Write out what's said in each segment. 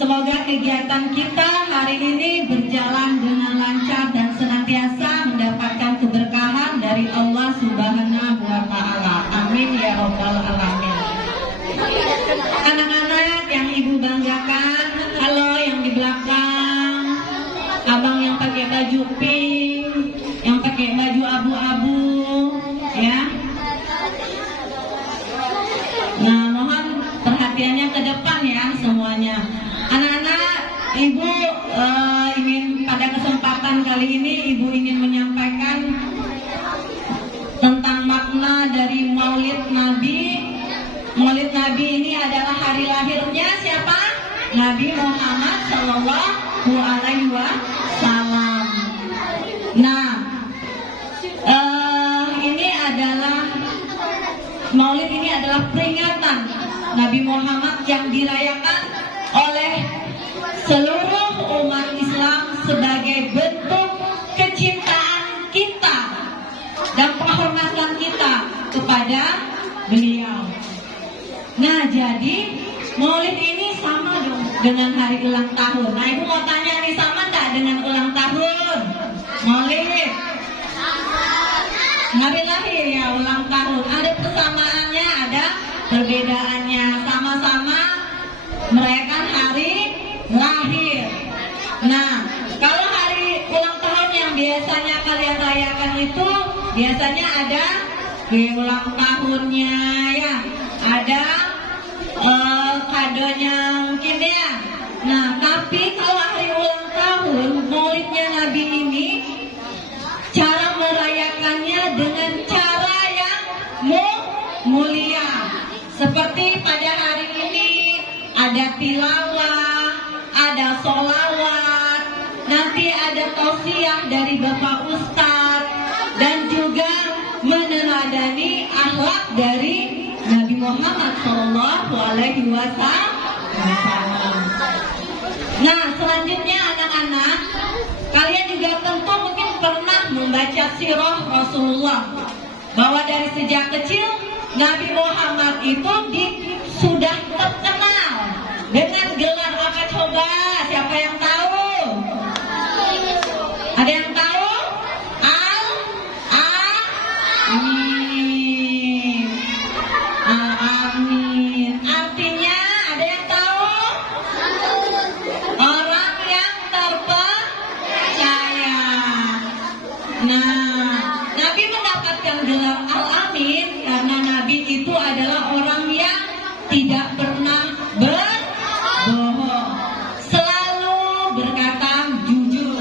Semoga kegiatan kita hari ini berjalan dengan lancar dan senantiasa mendapatkan keberkahan dari Allah Subhanahu wa Ta'ala. Amin ya Rabbal Alamin. Anak-anak yang ibu banggakan, halo yang di belakang, abang yang pakai baju pink, yang pakai baju abu-abu, ya. Nah, mohon perhatiannya ke depan ya semuanya. Anak-anak, ibu ingin pada kesempatan kali ini ibu ingin menyampaikan tentang makna dari Maulid Nabi. Maulid Nabi ini adalah hari lahirnya siapa? Nabi Muhammad Sallallahu Alaihi Wasallam. Nah, ini adalah Maulid ini adalah peringatan Nabi Muhammad yang dirayakan oleh seluruh umat Islam sebagai bentuk kecintaan kita dan penghormatan kita kepada beliau. Nah, jadi Maulid ini sama dong dengan hari ulang tahun. Nah, ibu mau tanya nih, sama enggak dengan ulang tahun? Maulid hari lahir ya, ulang tahun. Ada persamaannya, ada perbedaannya. Sama-sama merayakan hari lahir. Nah, kalau hari ulang tahun yang biasanya kalian rayakan itu biasanya ada ulang tahunnya ya, ada kadonya mungkin ya. Nah, tapi kalau hari ulang tahun Maulidnya Nabi ini, cara merayakannya dengan cara yang mulia. Seperti pada hari ini ada tilawah, ada sholawat, nanti ada tausiah dari Bapak Ustadz, dan juga meneladani akhlak dari Nabi Muhammad Sallallahu Alaihi Wasallam. Nah, selanjutnya anak-anak, kalian juga tentu mungkin pernah membaca sirah Rasulullah, bahwa dari sejak kecil Nabi Muhammad itu sudah terkenal dengan gelar apa coba? Siapa yang tahu? Ada yang tahu? Al-Amin. Al-Amin. Artinya ada yang tahu? Orang yang terpercaya. Nah, Nabi mendapatkan gelar Al-Amin karena Nabi itu adalah orang yang tidak pernah berbohong, selalu berkata jujur.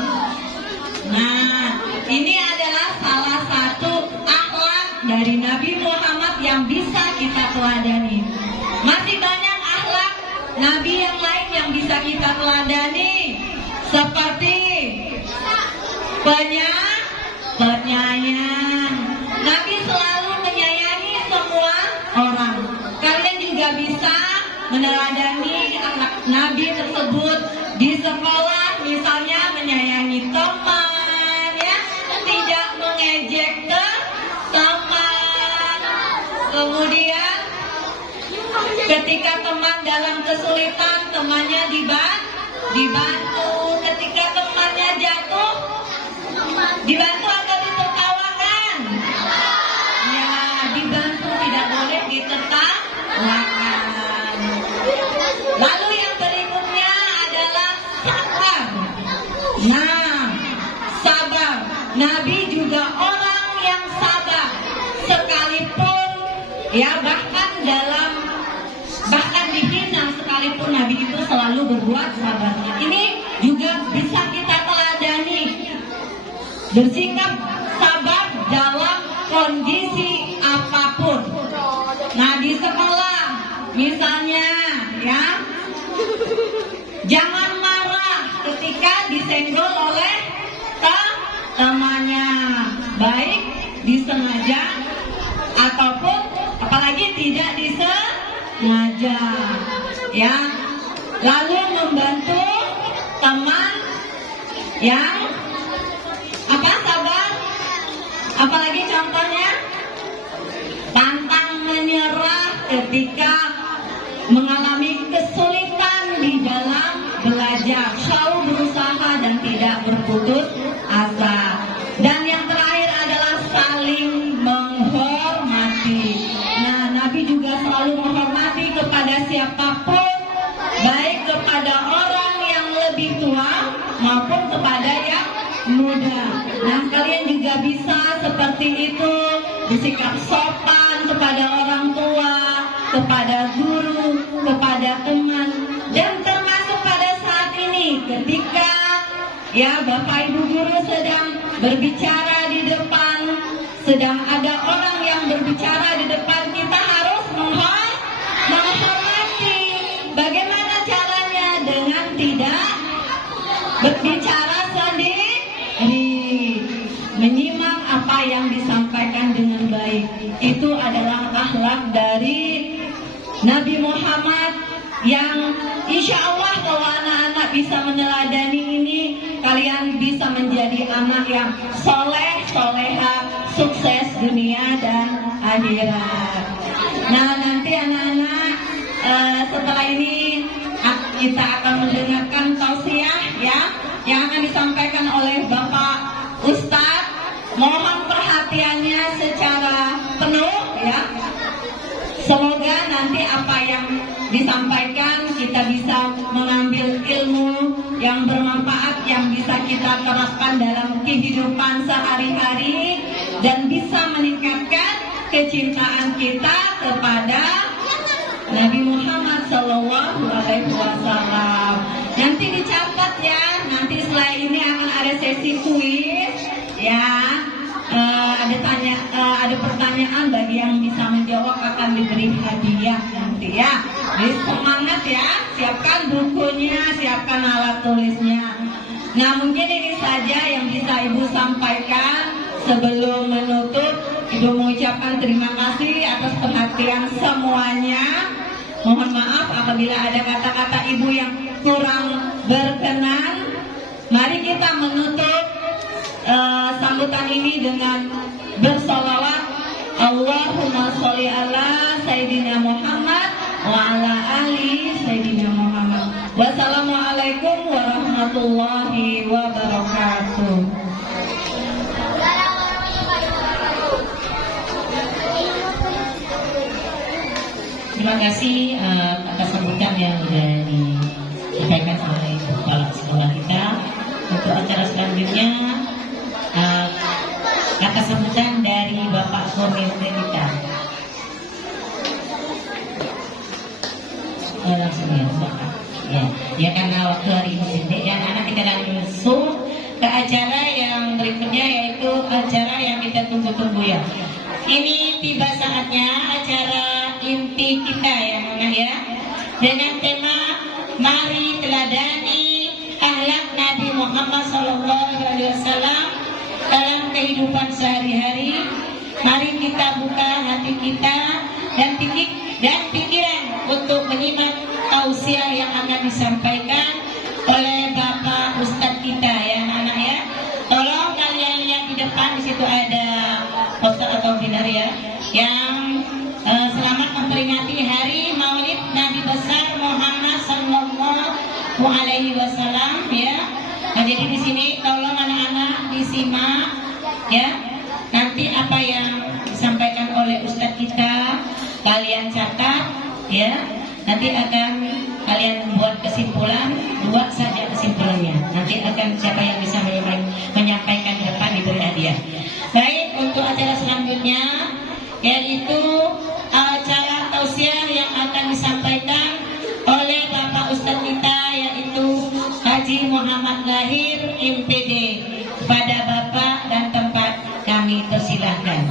Nah, ini adalah salah satu akhlak dari Nabi Muhammad yang bisa kita teladani. Masih banyak akhlak Nabi yang lain yang bisa kita teladani, seperti penyayang. Nabi selalu menyayangi semua orang. Kalian juga bisa meneladani akhlak Nabi tersebut di sekolah, misalnya menyayangi teman, ya, tidak mengejek teman. Kemudian ketika teman dalam kesulitan, temannya dibantu. Ketika temannya jatuh, dibantu atau ditertawakan? Ya, dibantu, tidak boleh ditertawakan. Lalu yang berikutnya adalah sabar. Nah, sabar. Nabi juga orang yang sabar, sekalipun ya bahkan dihina sekalipun Nabi itu selalu berbuat sabar. Ini juga bisa kita teladani, bersikap sabar dalam kondisi apapun. Nah, di sekolah misalnya ya, jangan marah ketika disenggol oleh temannya, baik disengaja ataupun apalagi tidak disengaja ya. Lalu membantu teman yang sabar. Apalagi contohnya pantang menyerah ketika mengalami kesulitan di dalam belajar, selalu berusaha dan tidak berputus asa. Dan yang terakhir adalah saling menghormati. Nah, Nabi juga selalu menghormati kepada siapapun, baik kepada orang yang lebih tua maupun kepada yang muda. Nah, kalian juga bisa seperti itu, bersikap sopan kepada orang tua, kepada guru, kepada teman, dan termasuk pada saat ini ketika ya Bapak Ibu guru sedang berbicara di depan, sedang ada orang yang berbicara di depan, kita harus menghormati. Bagaimana caranya? Dengan tidak berbicara sendiri, menyimak apa yang disampaikan dengan baik. Itu adalah akhlak dari Nabi Muhammad yang insya Allah kalau anak-anak bisa meneladani ini, kalian bisa menjadi anak yang soleh, soleha, sukses dunia dan akhirat. Nah, nanti anak-anak setelah ini kita akan mendengarkan tausiah ya, yang akan disampaikan oleh Bapak Ustadz. Mohon perhatiannya secara penuh ya. Semoga nanti apa yang disampaikan kita bisa mengambil ilmu yang bermanfaat, yang bisa kita terapkan dalam kehidupan sehari-hari dan bisa meningkatkan kecintaan kita kepada Nabi Muhammad SAW. Nanti dicatat ya, nanti setelah ini akan ada sesi kuis ya. Ada pertanyaan, bagi yang bisa menjawab akan diberi hadiah nanti ya. Jadi semangat ya, siapkan bukunya, siapkan alat tulisnya. Nah, mungkin ini saja yang bisa Ibu sampaikan. Sebelum menutup, Ibu mengucapkan terima kasih atas perhatian semuanya. Mohon maaf apabila ada kata-kata Ibu yang kurang berkenan. Mari kita menutup sambutan ini dengan bersolawat. Allahumma sholli ala Sayyidina Muhammad wa ala ali Sayyidina Muhammad. Wassalamualaikum warahmatullahi wabarakatuh. Terima kasih atas sambutan yang sudah disampaikan oleh kepala sekolah kita. Untuk acara selanjutnya, kata sambutan dari Bapak Komite kita. Langsung ya, Bapak. Ya, karena waktu hari ini pendek dan anak kita langsung ke acara yang berikutnya, yaitu acara yang kita tunggu-tunggu ya. Ini tiba saatnya acara inti kita ya, Mama ya, dengan tema mari teladani akhlak Nabi Muhammad SAW dalam kehidupan sehari-hari. Mari kita buka hati kita dan pikiran untuk menyimak tausiah yang akan disampaikan oleh Bapak Ustadz kita ya, anak ya. Tolong kalian lihat di depan, di situ ada poster atau banner ya, yang selamat memperingati Hari Maulid Nabi besar Muhammad Sallallahu Alaihi Wasallam ya. Nah, jadi di sini tolong anak-anak disimak ya. Nanti apa yang disampaikan oleh Ustadz kita kalian catat ya. Nanti akan kalian buat kesimpulan, buat saja kesimpulannya. Nanti akan siapa yang bisa menyampaikan di depan diberi hadiah. Baik, untuk acara selanjutnya yaitu acara tausiah yang akan disampaikan oleh Bapak Ustadz kita, yaitu Haji Muhammad Lahir MPD. Pada Bapak dan tempat kami persilahkan.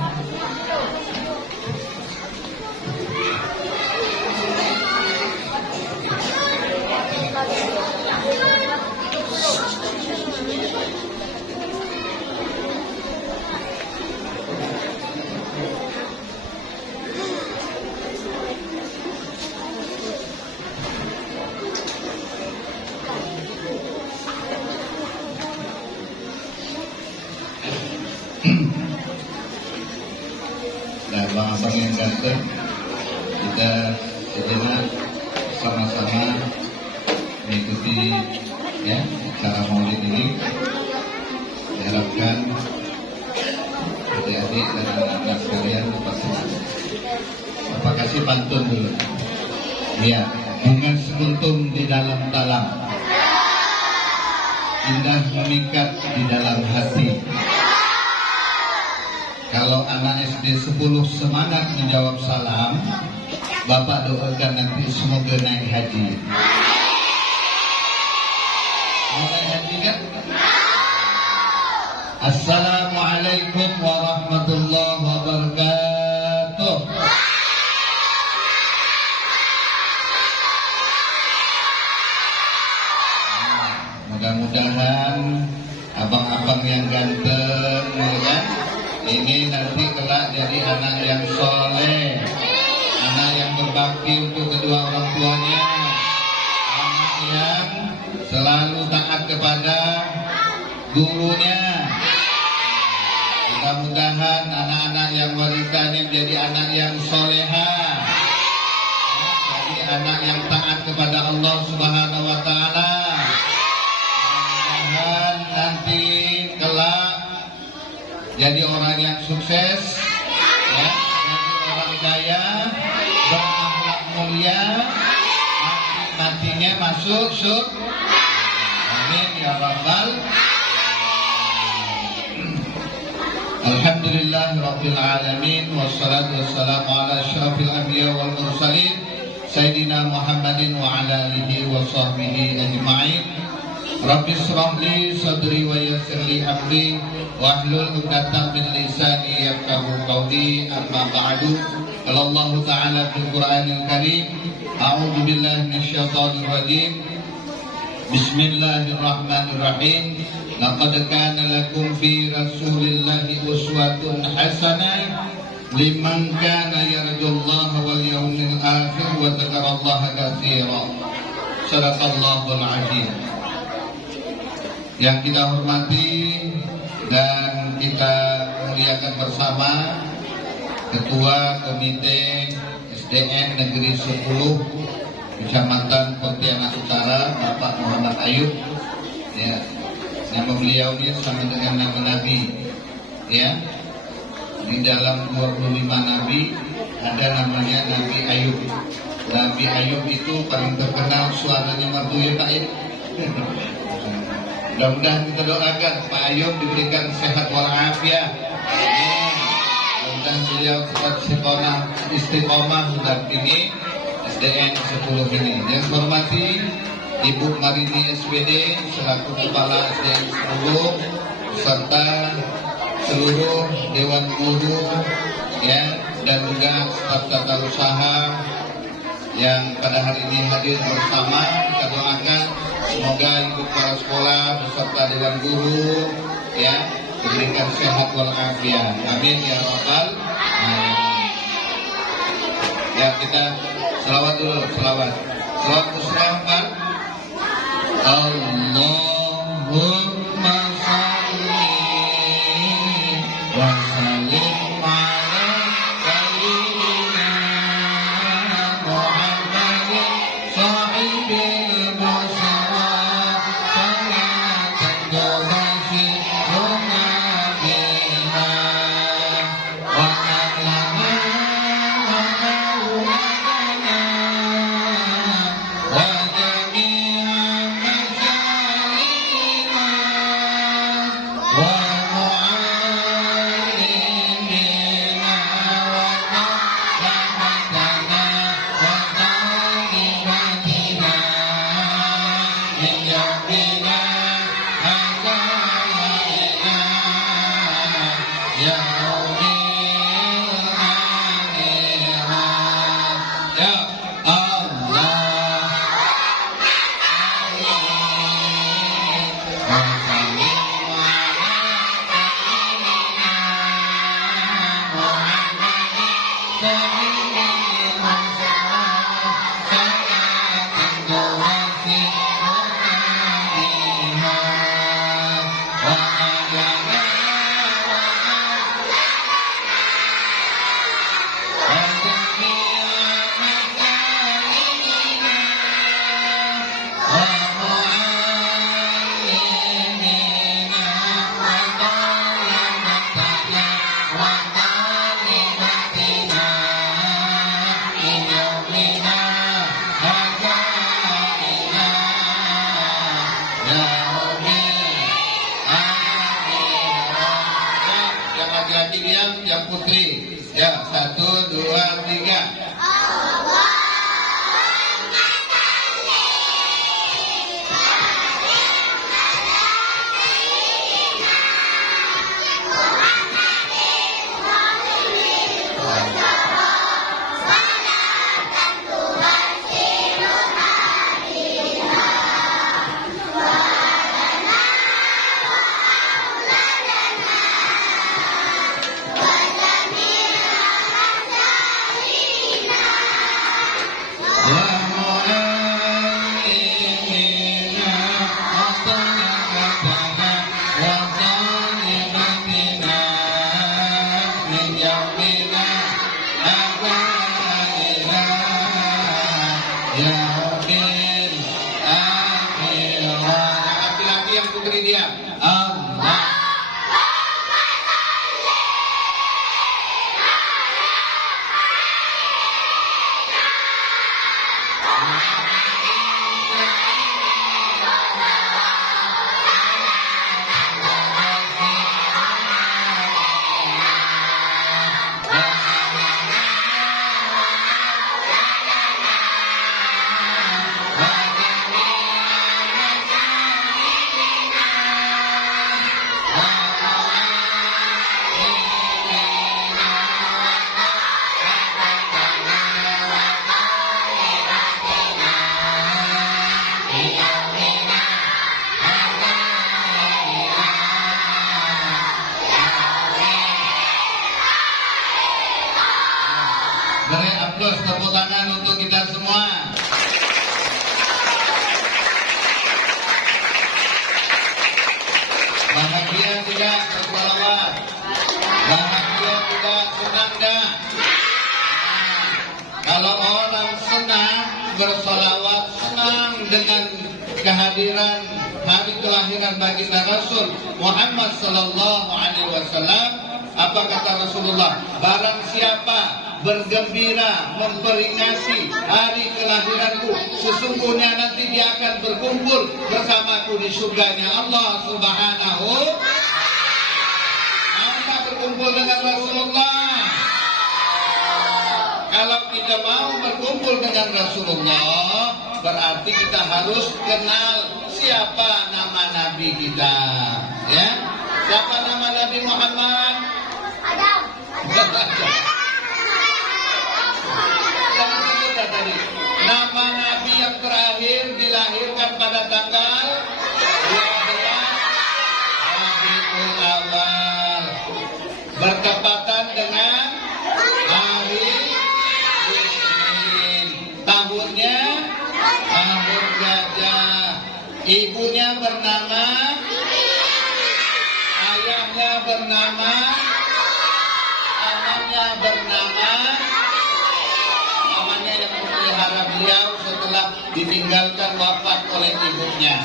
Nah, bahasa yang ganteng, kita sejenak sama-sama mengikuti ya acara maulid ini diharapkan adik-adik dan anak-anak sekalian pasti Bapak kasih pantun dulu. Ya, bunga sekuntum di dalam talam, indah meningkat di dalam hati. Kalau anak SD 10 semangat menjawab salam, Bapak doakan nanti semoga naik haji. Mau naik haji kan? Assalamualaikum warahmatullahi wabarakatuh. Mudah-mudahan abang-abang yang ganteng, ya kan? Ini nanti kelak jadi anak yang soleh, anak yang berbakti untuk kedua orang tuanya, anak yang selalu taat kepada gurunya. Mudah-mudahan anak-anak yang wanitanya menjadi anak yang soleha, jadi anak yang taat kepada Allah Subhanahu wa Ta'ala. Mudah-mudahan nanti kelak jadi orang yang sukses, ya, jadi orang kaya, berakhlak mulia, matinya masuk surga. Amin ya rabbal. Alhamdulillah rabbil alamin, wassalatu wassalamu ala asyrafil anbiya wal mursalin sayyidina Muhammadin wa ala alihi wa sahbihi ajma'in. Rabbi shrah li sadri wa yassir li amri wahlul 'uqdatam min lisani yafqahu qawli. Amma ba'du. Qala Allah Ta'ala fil Qur'anil Karim, a'udzu billahi minasyaitonir rajim. Bismillahirrahmanirrahim. Laqad kana lakum fi Rasulillahi uswatun hasanah liman kana yarjullaha wal yawmil akhir wa dzakarallaha katsiran. Shadaqallahul 'azim. Yang kita hormati dan kita muliakan bersama Ketua Komite SDN Negeri 10 Kecamatan Pontianak Utara, Bapak Muhammad Ayub, ya, nama beliau ini sama dengan nama Nabi, ya. Di dalam 25 Nabi ada namanya Nabi Ayub. Nabi Ayub itu paling terkenal suaranya merdu, ya Pak, ya. Mudah-mudahan kita doakan Pak Ayub diberikan sehat walafiat. Mudah-mudahan beliau tetap istiqomah mendampingi SDN 10 ini. Yang saya hormati Ibu Marini SPD selaku Kepala SDN 10 serta seluruh Dewan Guru, ya, dan juga staf tata usaha yang pada hari ini hadir bersama. Kita doakan semoga ibu kepala sekolah beserta Dewan Guru, ya, diberikan sehat walafiat. Amin ya rabbal alamin. Ya, kita selawat dulu, selawat Muslim. Allahumma salli wa sallim ala sayyidina Muhammadin sahibil musawwaf salatan tuwassiluna biha wa alama wa maulana wa jami'a masyayikhina wa mu'allimina wa rahmatana wa talibatina min yaumina hadha ila yaumil akhirah. Ya Allah, Miriam yang putri. Ya, 1, 2, 3. Laki-laki yang putri dia. Allah. Beri aplaus tepuk tangan untuk kita semua. Bahagia tidak bersolawat? Bahagia tidak, senang dah? Kalau orang senang bersolawat, senang dengan kehadiran hari kelahiran baginda Rasul Muhammad sallallahu alaihi wasallam, apa kata Rasulullah? Barang siapa bergembira memperingati hari kelahiranku, sesungguhnya nanti dia akan berkumpul bersamaku di surganya Allah Subhanahu. Maka berkumpul dengan Rasulullah. Kalau kita mau berkumpul dengan Rasulullah, berarti kita harus kenal siapa nama Nabi kita. Ya, siapa nama Nabi Muhammad? Adam. Tadi nama Nabi yang terakhir dilahirkan pada tanggal 12 Rabiul Awal, bertepatan dengan hari Senin. Tahunnya tahun gajah. Ibunya bernama, ayahnya bernama, anaknya bernama, yang memelihara beliau setelah ditinggalkan wafat oleh ibunya.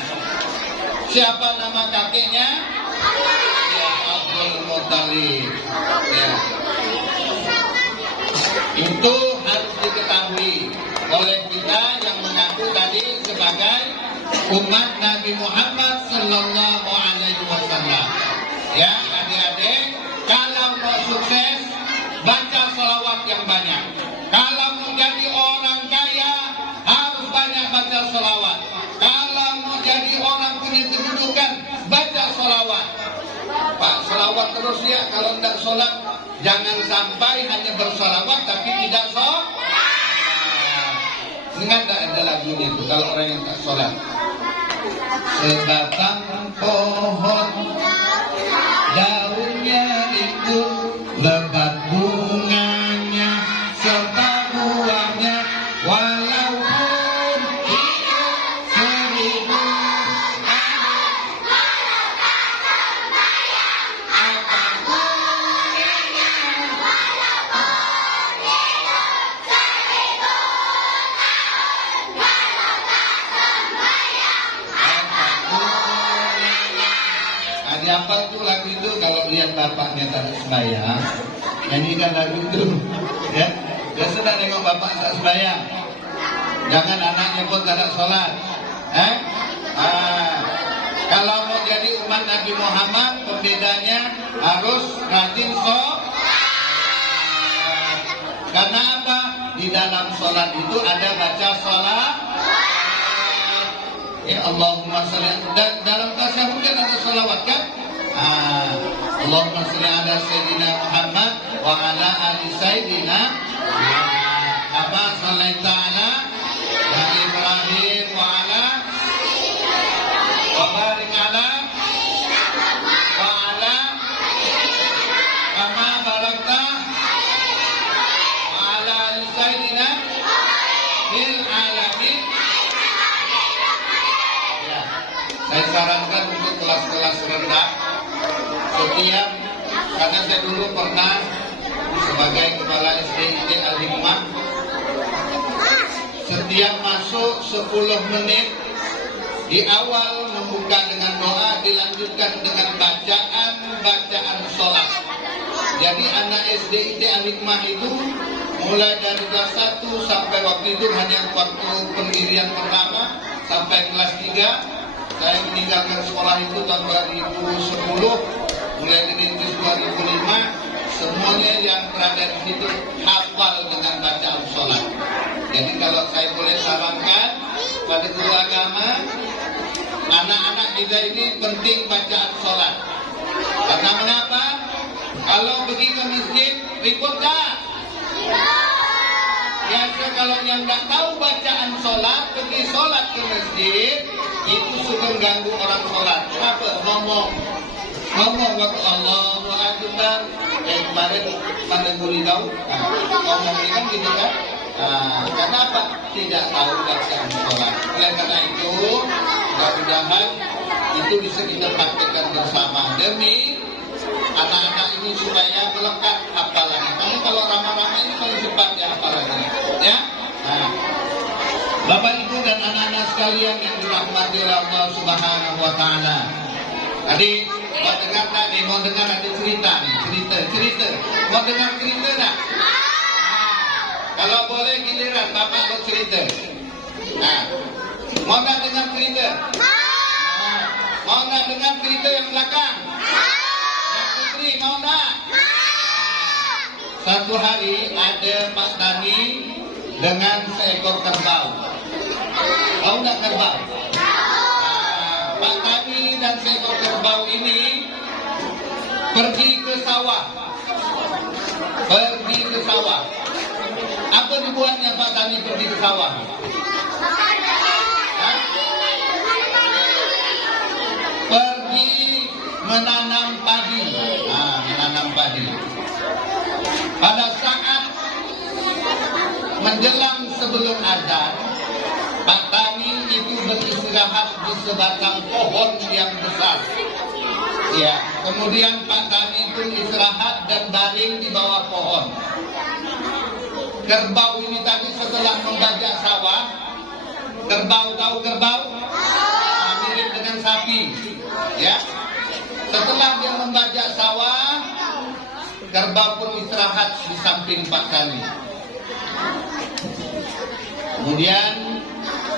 Siapa nama kakeknya? Ya, Abdul Muthalib. Ya. Itu harus diketahui oleh kita yang mengaku tadi sebagai umat Nabi Muhammad sallallahu alaihi wasallam. Ya, adik-adik, kalau mau sukses, baca salawat yang banyak. Kalau mau jadi orang kaya, harus banyak baca salawat. Kalau mau jadi orang punya kedudukan, baca salawat. Pak, salawat terus ya. Kalau tidak sholat, jangan sampai hanya bersalawat tapi tidak sholat. Ingat tak ada lagunya itu kalau orang yang tak sholat? Sebatang pohon, daunnya itu lebat bunganya, serta buahnya, walaupun hidup 1000 Apa itu lagu itu? Kalau lihat bapaknya tak sembahyang, nyanyikan lagu itu, ya. Dia sedang nengok bapak tak sembahyang, jangan anaknya pun tak sholat. Kalau mau jadi umat Nabi Muhammad, pembedanya harus rajin sholat. Karena apa? Di dalam sholat itu ada baca sholat. Ya Allahumma sholli. Dalam tasyahud kan ada sholawat kan? Allahumma sholli ala Sayyidina Muhammad wa ala ali Sayyidina kama shallaita ala Ibrahim wa ala wa barik ala wa ala kama barakta wa ala ali Sayyidina fil alamin. Ya, saya sarankan untuk kelas-kelas rendah setiap, karena saya dulu pernah sebagai kepala SDIT Al-Hikmah, setiap masuk 10 menit di awal membuka dengan doa, dilanjutkan dengan bacaan sholat. Jadi anak SDIT Al-Hikmah itu mulai dari kelas 1 sampai waktu itu hanya waktu pendirian pertama sampai kelas 3. Saya meninggalkan sekolah itu tahun 2010, mulai dirintis 2005. Semuanya yang berada di situ hafal dengan bacaan sholat. Jadi kalau saya boleh sarankan pada guru agama, anak-anak kita ini penting bacaan sholat. Karena kenapa? Kalau pergi ke masjid, ribut tak? Biasa kalau yang tidak tahu bacaan sholat, pergi sholat ke masjid, itu suka ganggu orang sholat. Kenapa? Ngomong waktu Allahu Akbar. Kemarin pada guru tahu, ngomong ini kan gitu kan? Kenapa? Tidak tahu bacaan sholat. Oleh karena itu, mudah-mudahan itu bisa kita praktekkan bersama demi anak-anak ini supaya melekat hafalannya. Kamu kalau ramah-ramah ini paling cepat ya hafalannya, ya. Bapak Ibu dan anak-anak sekalian yang dirahmati oleh Allah Subhanahu wa taala. Tadi mau dengar tak nih? Mau dengar ada cerita. Mau dengar cerita tak? Kalau boleh giliran Bapak bercerita. Mau nggak dengar cerita? Mau nggak dengar cerita yang belakang? Yang putri mau nggak? Satu hari ada Pak Tani dengan seekor kerbau. Tahu nggak kerbau? Pak Tani dan seekor kerbau ini pergi ke sawah. Apa dibuatnya Pak Tani pergi ke sawah? Pergi menanam padi. Menanam padi. Pada saat menjelang sebelum azan, Pak Tani itu beristirahat di sebatang pohon yang besar. Ya, kemudian Pak Tani pun istirahat dan baring di bawah pohon. Kerbau ini tadi setelah membajak sawah, kerbau tahu kerbau? Mirip dengan sapi. Ya, setelah dia membajak sawah, kerbau pun istirahat di samping Pak Tani. Kemudian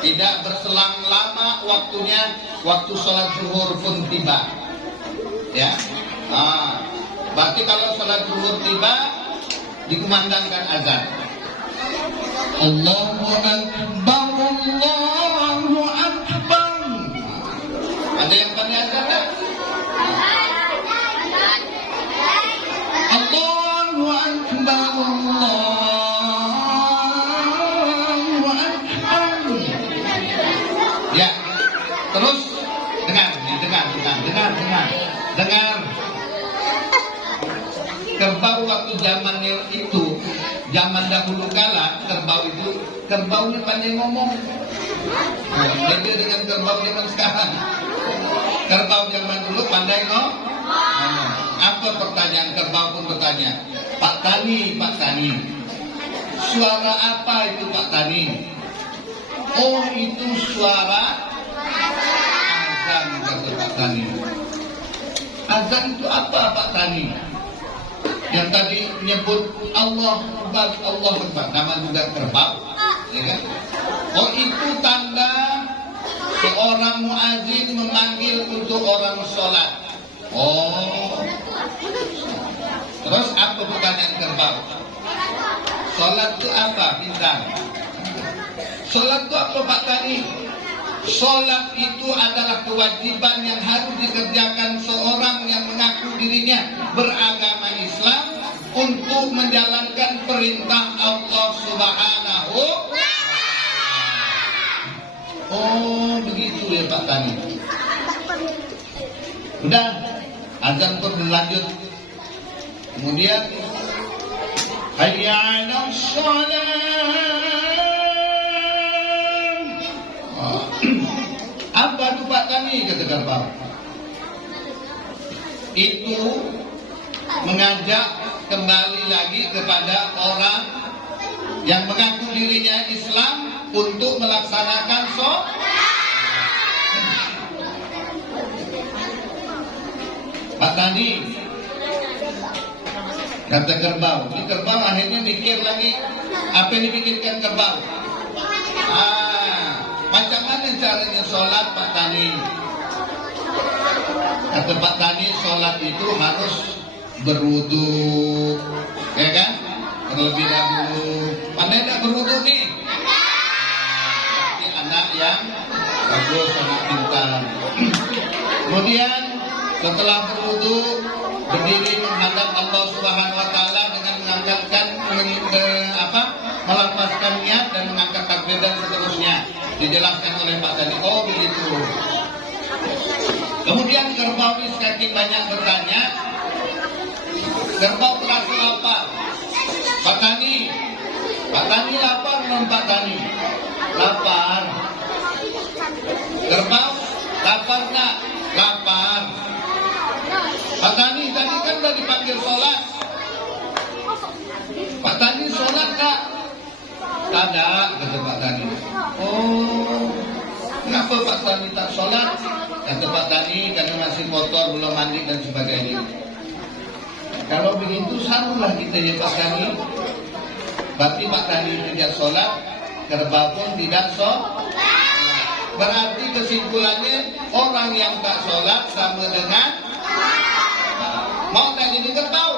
tidak berselang lama waktu sholat zuhur pun tiba. Ya, berarti kalau sholat zuhur tiba dikumandangkan azan. Allahu Akbar, Allahu Akbar. Ada yang pandai azan tak? Allahu Akbar, Allahu Akbar. Ya, terus dengar. Kerbau waktu zamannya itu, zaman dahulu kala, kerbaunya pandai ngomong. Beda dengan kerbau zaman sekarang. Kerbau zaman dulu pandai ngomong. Apa pertanyaan kerbau pun bertanya, Pak Tani, suara apa itu Pak Tani? Oh, itu suara azan, kata Pak Tani. Azan itu apa Pak Tani? Yang tadi menyebut Allah Akbar, nama juga kerbau, ya kan? Oh, itu tanda seorang muazin memanggil untuk orang sholat. Oh, terus apa pertanyaan kerbau? Sholat itu apa, Bintang? Sholat itu apa, Pak Tani? Sholat itu adalah kewajiban yang harus dikerjakan seorang yang mengaku dirinya beragama Islam untuk menjalankan perintah Allah Subhanahu. Oh, begitu ya Pak Tani. Udah, azan pun berlanjut. Kemudian hayya 'alas shalah. Apa itu Pak Tani, kata Gerbau? Itu mengajak kembali lagi kepada orang yang mengaku dirinya Islam untuk melaksanakan sholat. Pak Tani, kata Kerbau. Ini Kerbau akhirnya mikir lagi. Apa yang dipikirkan Kerbau? Macam mana caranya sholat, Pak Tani? Kata Pak Tani, sholat itu harus berwudu, ya kan? Terlebih dahulu. Mana tidak berwudu nih? Berarti anak yang bagus, anak pintar. Kemudian setelah berwudu, berdiri menghadap Allah Subhanahu Wa Taala dengan mengangkatkan, melafazkan niat dan mengangkat takbir dan seterusnya. Dijelaskan oleh Pak Tani. Oh begitu. Kemudian Kerbau ini saking banyak bertanya, Kerbau terasa lapar. Pak Tani lapar belum Pak Tani? Lapar. Kerbau lapar tak? Lapar. Pak Tani tadi kan sudah dipanggil sholat. Pak Tani sholat tak? Tidak, kata Pak Tani. Oh, kenapa Pak Tani tak sholat? Kata Pak Tani, karena masih kotor, belum mandi dan sebagainya. Kalau begitu sarulah kita ya Pak Tani. Berarti Pak Tani tidak sholat, Kerbau pun tidak sholat. Berarti kesimpulannya orang yang tak sholat sama dengan mau tak jadi Kerbau.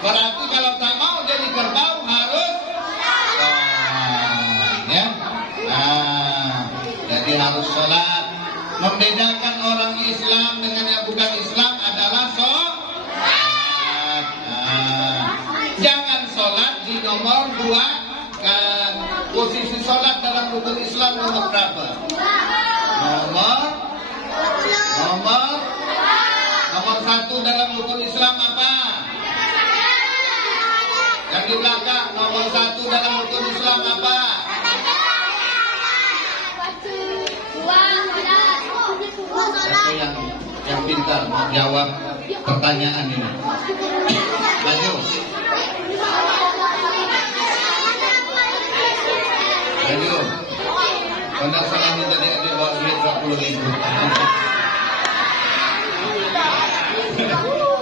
Berarti kalau tak mau jadi Kerbau harus ya. Jadi harus sholat. Membedakan orang Islam dengan yang bukan Islam adalah sholat. Jangan sholat di nomor 2 kan. Posisi sholat dalam rukun Islam nomor berapa? Nomor 1 dalam rukun Islam apa? Yang di belakang nomor 1 dalam rukun Islam apa? Siapa yang pintar mau jawab pertanyaan ini? Maju. Maju. Pondok salah ini tadi ada bawa duit 20.000.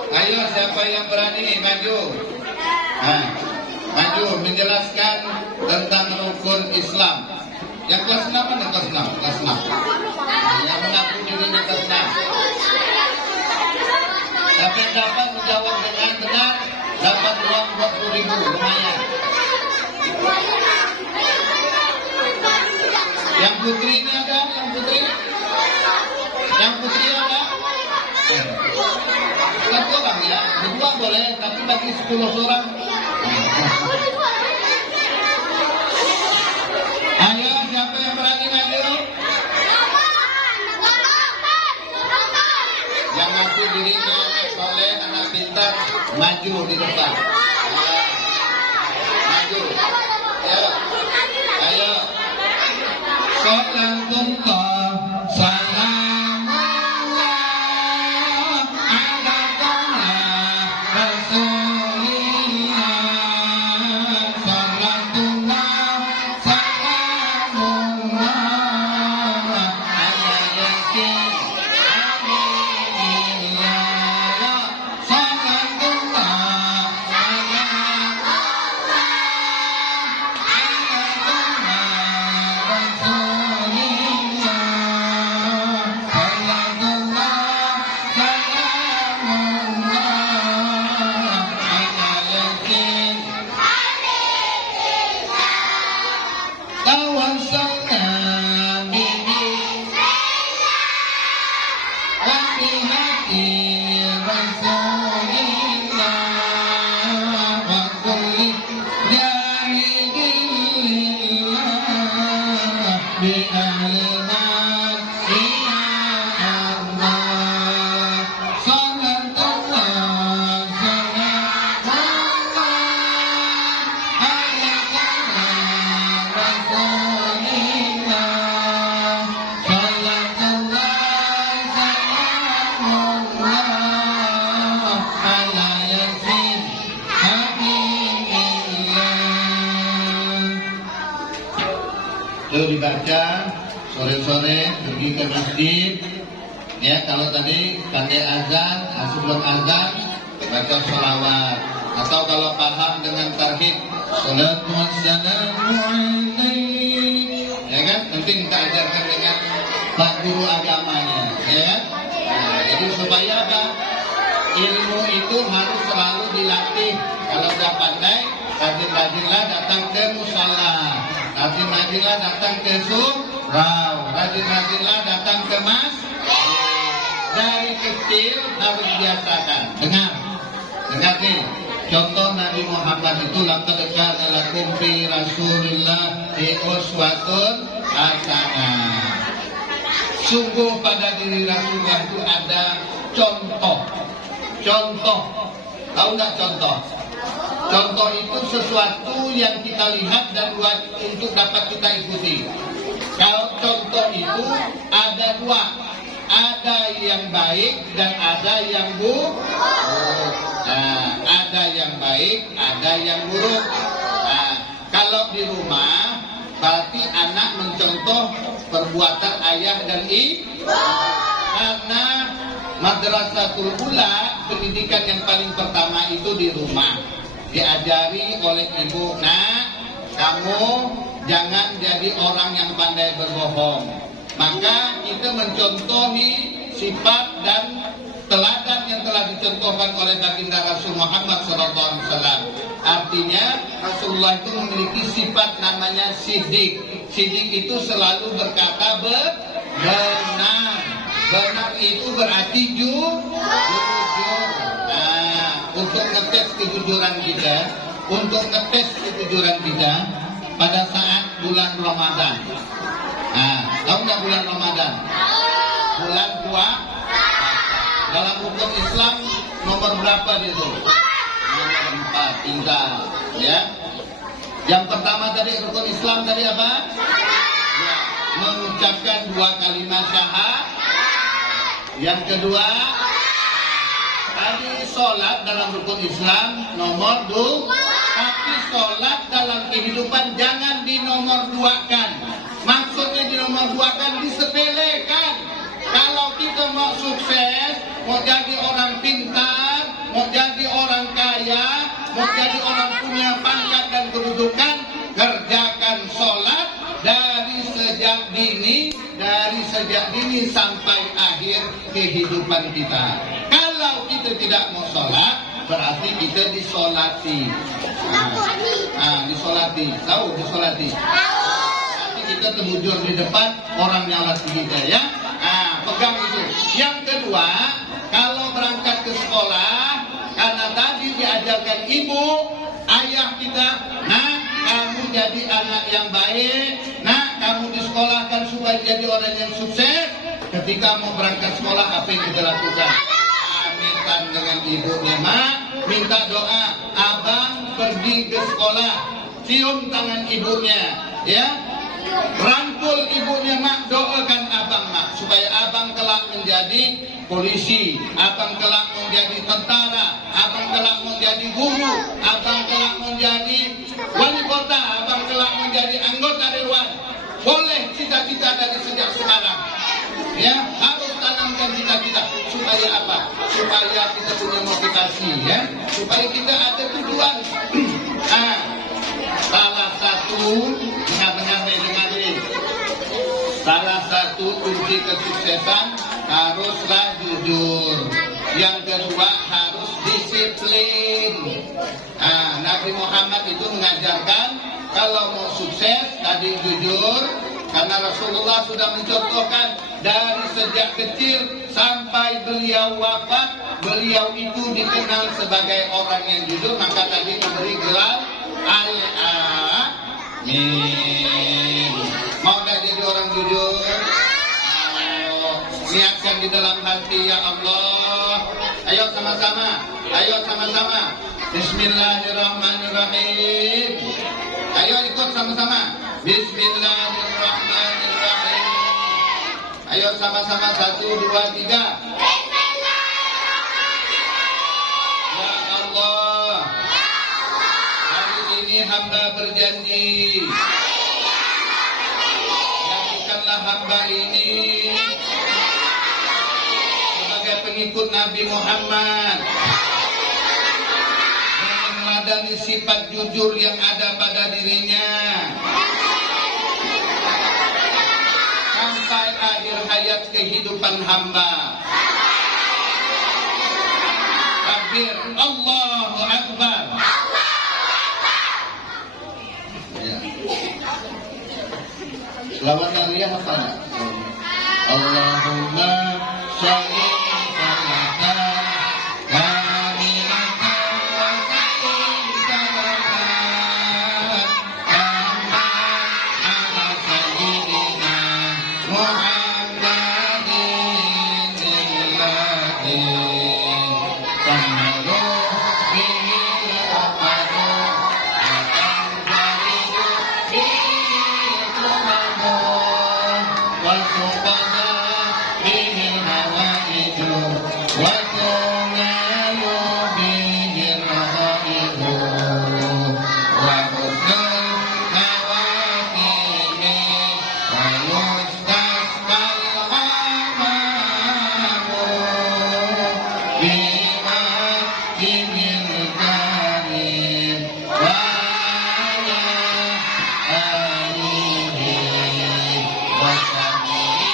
Ayo siapa yang berani maju? Maju menjelaskan tentang rukun Islam. Yang kelas 6 mana? Kelas 6. Kelas 6. Yang mengaku dirinya kelas 6. Tapi dapat menjawab dengan benar, dapat uang 20.000, lumayan. Yang putri ini ada? Yang putri? Yang putri ada? Satu orang ya, berdua boleh, tapi bagi 10 orang. Ayo, siapa yang berani maju? Yang ngaku dirinya soleh, anak pintar, maju di depan. Maju. Ayo. Salawatullah, salamullah ala toha Rasulillah. Salawatullah, salamullah ala yasin aminillah. Salawatullah, salamullah ala toha Rasulillah. hati Rasulillah wa kulli jahilillah bi alimat ya Allah salatullah salamullah ala Rasulillah salatullah salamullah ala yasin habibillah. Itu dibaca sore-sore pergi ke masjid. Ya, kalau tadi pandai azan, sebelum azan baca sholawat. Atau kalau paham dengan tarhib, salatu wassalamu alaik. Ya kan? Nanti kita ajarkan dengan pak guru agamanya. Ya kan? Nah, jadi supaya apa? Ilmu itu harus selalu dilatih. Kalau udah pandai, rajin-rajinlah datang ke musala, rajin-rajinlah datang ke surau, rajin-rajinlah datang ke masjid. Dari kecil harus biasakan. Dengar nih. Contoh Nabi Muhammad itu laqad kana lakum fi Rasulillah uswatun hasanah. Sungguh pada diri Rasulullah itu ada contoh. Tahu nggak contoh? Contoh itu sesuatu yang kita lihat dan untuk dapat kita ikuti. Kalau contoh itu ada dua, ada yang baik dan ada yang buruk. Nah, ada yang baik, ada yang buruk. Nah, kalau di rumah berarti anak mencontoh perbuatan ayah dan ibu. Karena madrasatul ula, pendidikan yang paling pertama itu di rumah. Diajari oleh ibu, nak, kamu jangan jadi orang yang pandai berbohong. Maka kita mencontohi sifat dan teladan yang telah dicontohkan oleh baginda Rasul Muhammad SAW. Artinya Rasulullah itu memiliki sifat namanya sidik. Sidik itu selalu berkata benar. Benar itu berarti jujur. Nah, untuk ngetes kejujuran kita, pada saat bulan Ramadan. Nah, tahu nggak bulan Ramadan? Bulan puasa. Dalam hukum Islam nomor berapa itu? Nomor 4 tinggal. Ya. Yang pertama tadi rukun Islam tadi apa? Ya, mengucapkan 2 kalimat syahadat. Yang kedua, tadi sholat dalam rukun Islam nomor 2. Tapi sholat dalam kehidupan jangan dinomor-duakan. Maksudnya dinomor-duakan, disepelekan. Kalau kita mau sukses, mau jadi orang pintar, mau jadi orang kaya, mau jadi orang punya pangkat dan kedudukan, kerjakan sholat dari sejak dini sampai akhir kehidupan kita. Kalau kita tidak mau sholat, berarti kita disolati. Disolati. Tahu disolati? Berarti kita terbujur di depan orang yang latih kita, ya. Pegang itu. Yang kedua, kalau berangkat ke sekolah, karena tadi diajarkan ibu, ayah kita, nah kamu jadi anak yang baik, nah kamu disekolahkan supaya jadi orang yang sukses. Ketika mau berangkat sekolah, apa yang kita lakukan? Aminkan dengan ibunya, mak, minta doa, abang pergi ke sekolah, cium tangan ibunya, ya. Rangkul ibunya, mak, doakan abang, mak, supaya abang kelak menjadi polisi, abang kelak menjadi tentara, abang kelak menjadi guru, abang kelak menjadi wali kota, abang kelak menjadi anggota dewan. Boleh cita-cita dari sejak sekarang, ya, harus tanamkan cita-cita. Supaya apa? Supaya kita punya motivasi, ya, supaya kita ada tujuan. Salah satu, benar-benar dengar ini, salah satu kunci kesuksesan haruslah jujur. Yang kedua harus disiplin. Nabi Muhammad itu mengajarkan kalau mau sukses tadi jujur, karena Rasulullah sudah mencontohkan dari sejak kecil sampai sampai beliau wafat, beliau itu dikenal sebagai orang yang jujur, maka tadi diberi gelar Al-Amin. Mau gak jadi orang jujur? Ayo, niatkan di dalam hati, ya Allah. Ayo sama-sama, ayo sama-sama. Bismillahirrahmanirrahim. Ayo ikut sama-sama. Bismillahirrahmanirrahim. Ayo sama-sama, 1, 2, 3. Ya Allah, hari ini hamba berjanji, jadikanlah hamba ini sebagai pengikut Nabi Muhammad dan meneladani sifat jujur yang ada pada dirinya sampai akhir hayat kehidupan hamba. Takbir, Allahu Akbar. Ya. Selawat Maria apa? Allahumma sholli salatan kamilatan wa sallim salaman ala sayyidina Muhammadin alladhi tammalu bihi al-amru wa tanfaridu bihi al-ummu wa tuqada bihi al-hawaiju wa tunalu bihi al-ghaibu wa husnul khawatimi wa yustasqal ghamamu bima jinil karim wa ala alihi wa sahbihi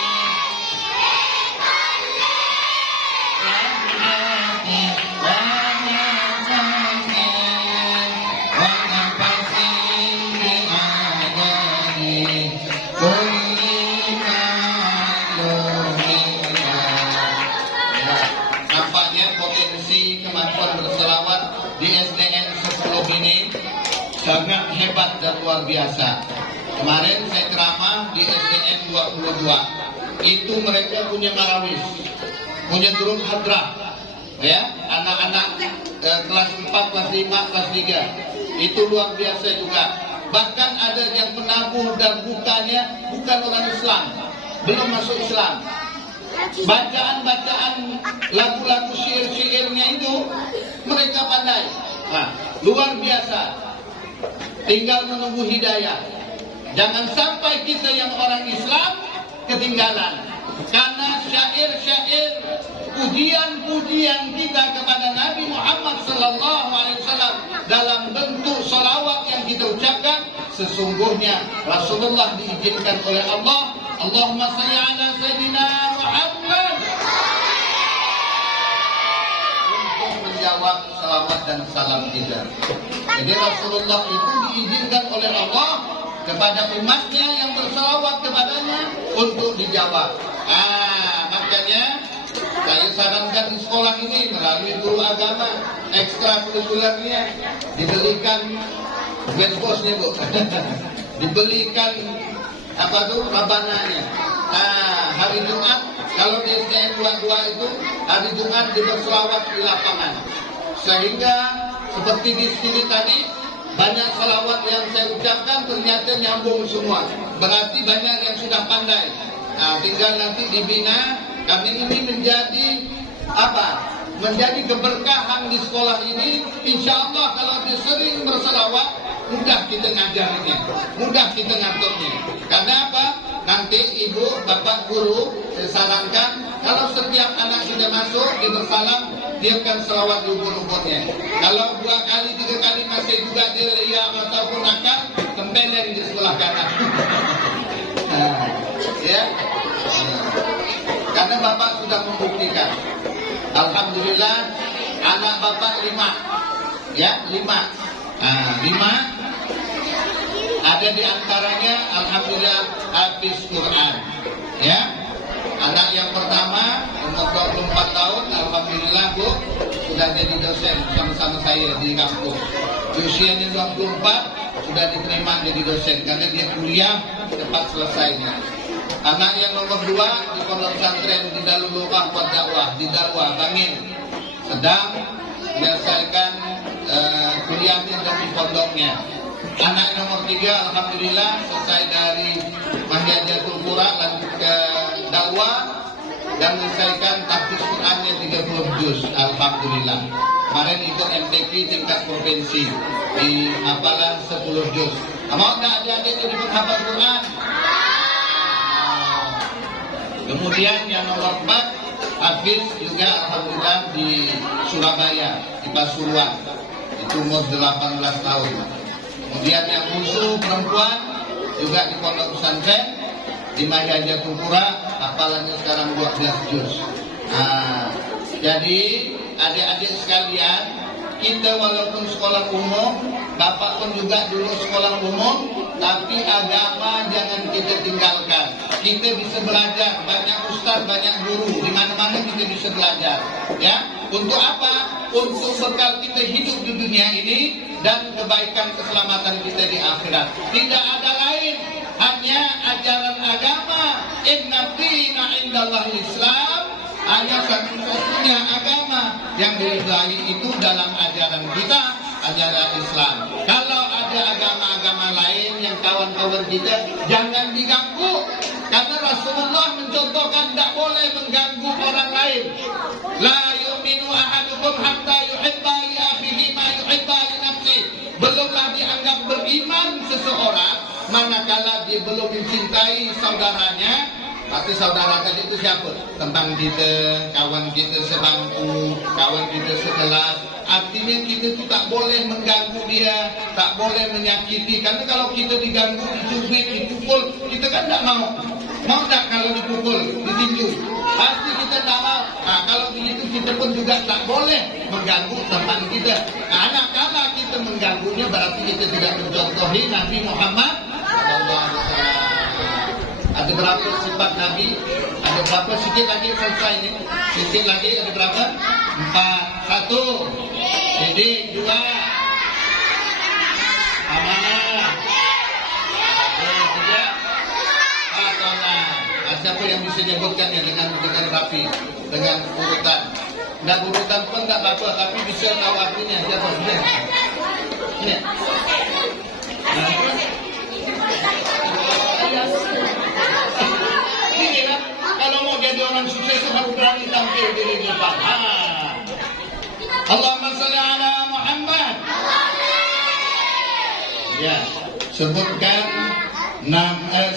Nampaknya potensi kemampuan berselawat di SDN 10 ini sangat hebat dan luar biasa. Kemarin saya ceramah di SDN 22. Itu mereka punya marawis, punya durun hadrah, ya, anak-anak kelas 4, kelas 5, kelas 3. Itu luar biasa juga. Bahkan ada yang penabuh dan bukanya bukan orang Islam, belum masuk Islam. Bacaan-bacaan lagu-lagu syair-syairnya itu mereka pandai. Nah, luar biasa. Tinggal menunggu hidayah. Jangan sampai kita yang orang Islam ketinggalan. Karena syair-syair pujian-pujian kita kepada Nabi Muhammad SAW dalam bentuk salawat yang kita ucapkan, sesungguhnya Rasulullah diizinkan oleh Allah. Allahumma salli ala Sayyidina Muhammad untuk menjawab salawat dan salam kita. Jadi Rasulullah itu diizinkan oleh Allah kepada umatnya yang bersalawat kepadanya untuk dijawab. Makanya saya sarankan di sekolah ini melalui guru agama ekstrakurikulernya dibelikan bedbosnya Bu, dibelikan apa tuh rabananya. Hari Jumat kalau di SDN 22 itu hari Jumat diberselawat di lapangan, sehingga seperti di sini tadi banyak selawat yang saya ucapkan ternyata nyambung semua. Berarti banyak yang sudah pandai. Tinggal nanti dibina. Kami ini menjadi apa? Menjadi keberkahan di sekolah ini. Insya Allah kalau dia sering berselawat, mudah kita ngajarnya, mudah kita ngaturnya. Karena apa? Nanti ibu, bapak guru, saya sarankan kalau setiap anak sudah masuk, dia bersalam, dia akan selawat di ubun-ubunnya. Kalau 2 kali, 3 kali masih juga dia liar ataupun nakal, kembali di sebelah kanan. Ya. Karena bapak sudah membuktikan. Alhamdulillah, anak bapak 5. Ya, 5. 5. Ada di antaranya alhamdulillah habis Quran. Ya. Anak yang pertama umur 4 tahun, alhamdulillah Bu sudah jadi dosen sama-sama saya di kampus. Di usianya 24 sudah diterima jadi dosen karena dia kuliah cepat selesainya. Anak yang nomor 2 di pondok pesantren di Darul Luqah buat dakwah di Darwa Bangil, sedang menyelesaikan kuliahnya dan di pondoknya. Anak nomor 3 alhamdulillah selesai dari Mahdiyatul Qura lanjut ke dakwah dan menyelesaikan tahfiz Qur'annya 30 juz, alhamdulillah. Kemarin ikut MTQ tingkat provinsi di hafalan 10 juz. Mau enggak adik-adik jadi penghafal Quran? Kemudian yang nomor 4 Hafiz juga alhamdulillah di Surabaya, di Pasuruan, itu umur 18 tahun. Kemudian yang musuh perempuan juga di pondok pesantren di Mahdiyatul Qura, hafalannya sekarang 12 juz. Jadi adik-adik sekalian, kita walaupun sekolah umum, bapak pun juga dulu sekolah umum, tapi agama jangan kita tinggalkan. Kita bisa belajar, banyak ustaz, banyak guru, di mana-mana kita bisa belajar. Ya, untuk apa? Untuk bekal kita hidup di dunia ini dan kebaikan keselamatan kita di akhirat. Tidak ada lain, hanya ajaran agama. Inna dina indallahi Islam. Hanya satu-satunya agama yang diridhai itu dalam ajaran kita, ajaran Islam. Kalau ada agama-agama lain yang kawan-kawan kita, jangan diganggu. Karena Rasulullah mencontohkan tidak boleh mengganggu orang lain. La yu'minu ahadukum hatta yuhibba li akhihi ma yuhibba li nafsi. Belumlah dianggap beriman seseorang manakala dia belum mencintai saudaranya. Pasti saudara tadi itu siapa? Teman kita, kawan kita sebangku, kawan kita sekelas. Artinya kita itu tak boleh mengganggu dia, tak boleh menyakiti. Karena kalau kita diganggu, dicubit, dipukul, kita kan tak mau. Mau tak kalau dipukul, ditinju? Pasti kita tak mau. Nah, kalau begitu kita pun juga tak boleh mengganggu teman kita. Nah, kala kita mengganggunya berarti kita tidak mencontohi Nabi Muhammad SAW. Ada berapa sifat Nabi? Ada berapa? Sikit lagi selesai ini. Sikit lagi ada berapa? 4. 1. Didik. 2. Amanah. 3. Patulah. Siapa yang bisa nyebutkannya dengan rapi, dengan urutan? Dan urutan pun tak apa-apa, tapi bisa tahu artinya. Siapa? Ini. Kalau mau jadi orang sukses harus berani tampil di depan. Allahumma shalli ala Muhammad. Ya, sebutkan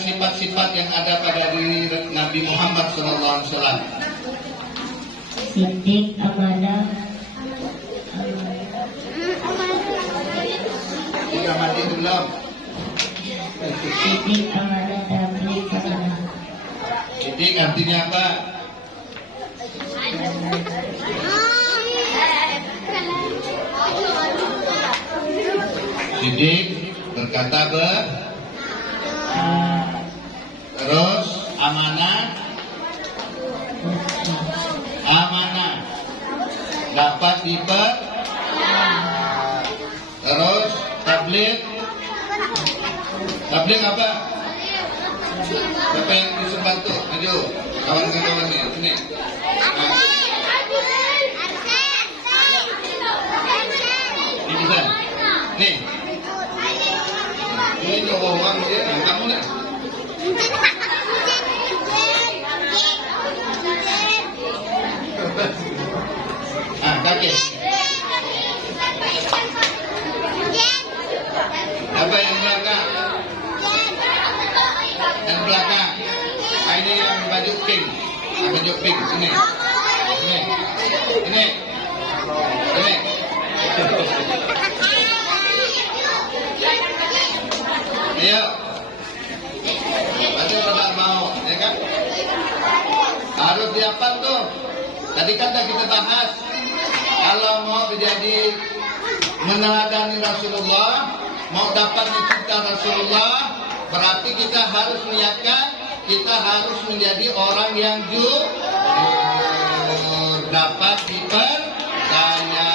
sifat-sifat yang ada pada diri Nabi Muhammad SAW. Siddiq, amanah. Sudah mati belum? Siddiq, amanah, tabligh, amanah. Siddiq artinya apa? Siddiq berkata terus amanah dapat terus tabligh apa? Siapa yang bisa bantu? Maju, kawan-kawan ini. Ini bisa. Nih. Ini orang dia, kamu nak? Kaki. Apa yang belakang? Yang belakang. Ini yang baju pink. Baju pink. Ini. Ayo. Baju tidak mau, ya kan? Harus dihafal tuh. Tadi kata kita bahas, kalau mau menjadi meneladani Rasulullah, mau dapat cinta Rasulullah, berarti kita harus niatkan, kita harus menjadi orang yang jujur. dapat dipercaya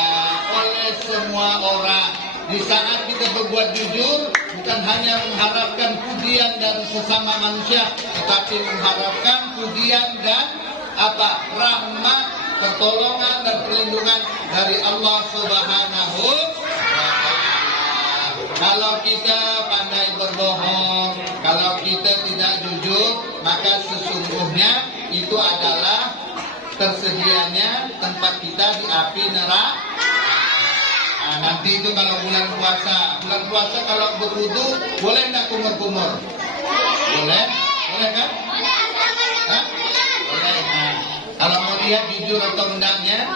oleh semua orang. Di saat kita berbuat jujur, bukan hanya mengharapkan pujian dari sesama manusia, tetapi mengharapkan pujian dan rahmat, pertolongan dan perlindungan dari Allah Subhanahu wa Ta'ala. Kalau kita pandai berbohong, kalau kita tidak jujur, maka sesungguhnya itu adalah tersedianya tempat kita di api neraka. Nah, nanti itu kalau bulan puasa kalau berwudu boleh enggak kumur-kumur? Boleh? Boleh kan? Hah? Boleh. Nah, kalau mau lihat jujur atau enggaknya,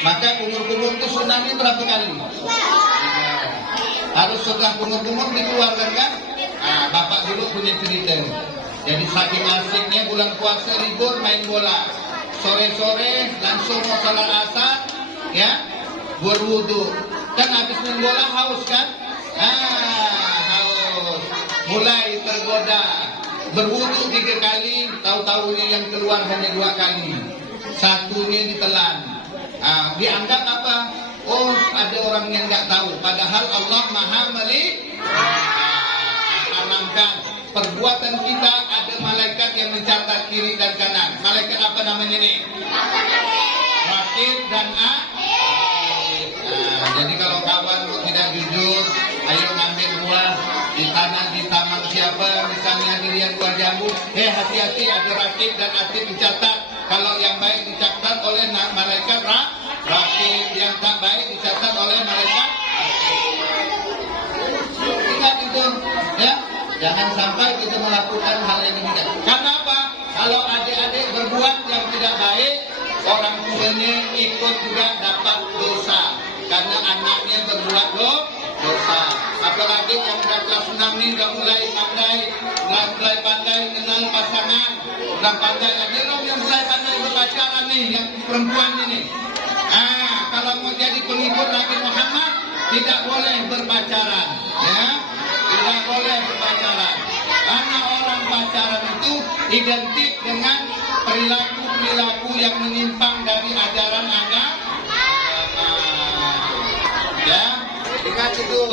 maka kumur-kumur itu sunahnya berapa kali? 3. Harus setelah kumur-kumur dikeluarkan kan? Nah, bapak dulu punya cerita. Jadi saking asiknya bulan puasa libur main bola. Sore-sore langsung mau salat asar, ya, berwudu. Kan habis main bola haus kan? Haus. Mulai tergoda. Berwudu 3 kali, tahu-tahunya yang keluar hanya 2 kali. Satunya ditelan. Dianggap apa? Oh, ada orang yang nggak tahu. Padahal Allah Maha mengamalkan perbuatan kita. Ada malaikat yang mencatat kiri dan kanan. Malaikat apa namanya ini? Raqib dan jadi kalau kawan tidak jujur, ayo ngambil buah di tanah di taman siapa, misalnya dilihat buah jambu, hati-hati ada Raqib dan atid dicatat. Kalau yang baik dicatat oleh malaikat Raqib, yang tak baik dicatat oleh malaikat. Ingat itu, ya. Jangan sampai kita melakukan hal yang tidak. Karena apa? Kalau adik-adik berbuat yang tidak baik, orang tuanya ikut juga dapat dosa. Karena anaknya berbuat dosa. Apalagi yang sudah kelas 6 ini sudah mulai pandai kenal pasangan. Sudah pandai, ada loh yang mulai pandai berpacaran nih, yang perempuan ini. Kalau mau jadi pengikut Nabi Muhammad, tidak boleh berpacaran, ya, tidak boleh berpacaran. Karena orang pacaran itu identik dengan perilaku yang menyimpang dari ajaran agama. Ya, ingat itu.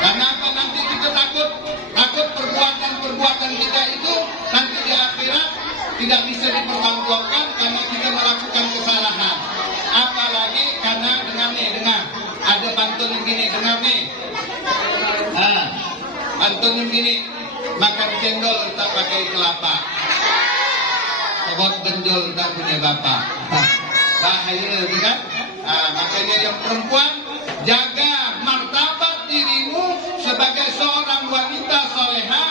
Kenapa nanti kita takut perbuatan kita itu nanti di akhirat tidak bisa dipertanggungjawabkan karena kita melakukan kesalahan. Apalagi karena dengar ada pantun yang gini, dengar nih. Pantun yang gini, makan cendol tak pakai kelapa, sebab benjol tak punya bapak. Bahaya itu kan? Makanya yang perempuan, jaga martabat dirimu sebagai seorang wanita soleha.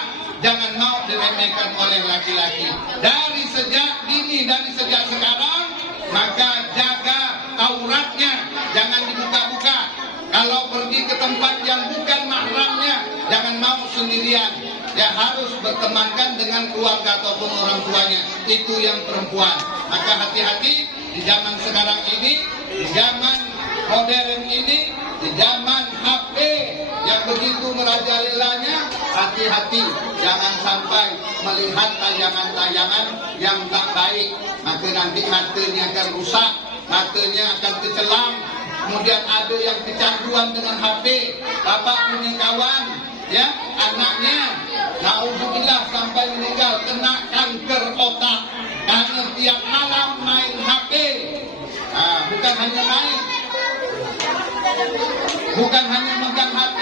Jangan mau diremehkan oleh laki-laki. Dari sejak dini, dari sejak sekarang, maka jaga auratnya, jangan dibuka-buka. Kalau pergi ke tempat yang bukan mahramnya, jangan mau sendirian. Ya harus bertemankan dengan keluarga ataupun orang tuanya. Itu yang perempuan. Maka hati-hati di zaman sekarang ini, di zaman modern ini, di zaman HP yang begitu merajalelanya, hati-hati jangan sampai melihat tayangan-tayangan yang tak baik. Maka nanti matanya akan rusak, matanya akan kecelam. Kemudian ada yang kecanduan dengan HP. Bapak punya kawan, ya, anaknya naudzubillah sampai meninggal kena kanker otak karena tiap malam main HP. Bukan hanya main, bukan hanya megang HP,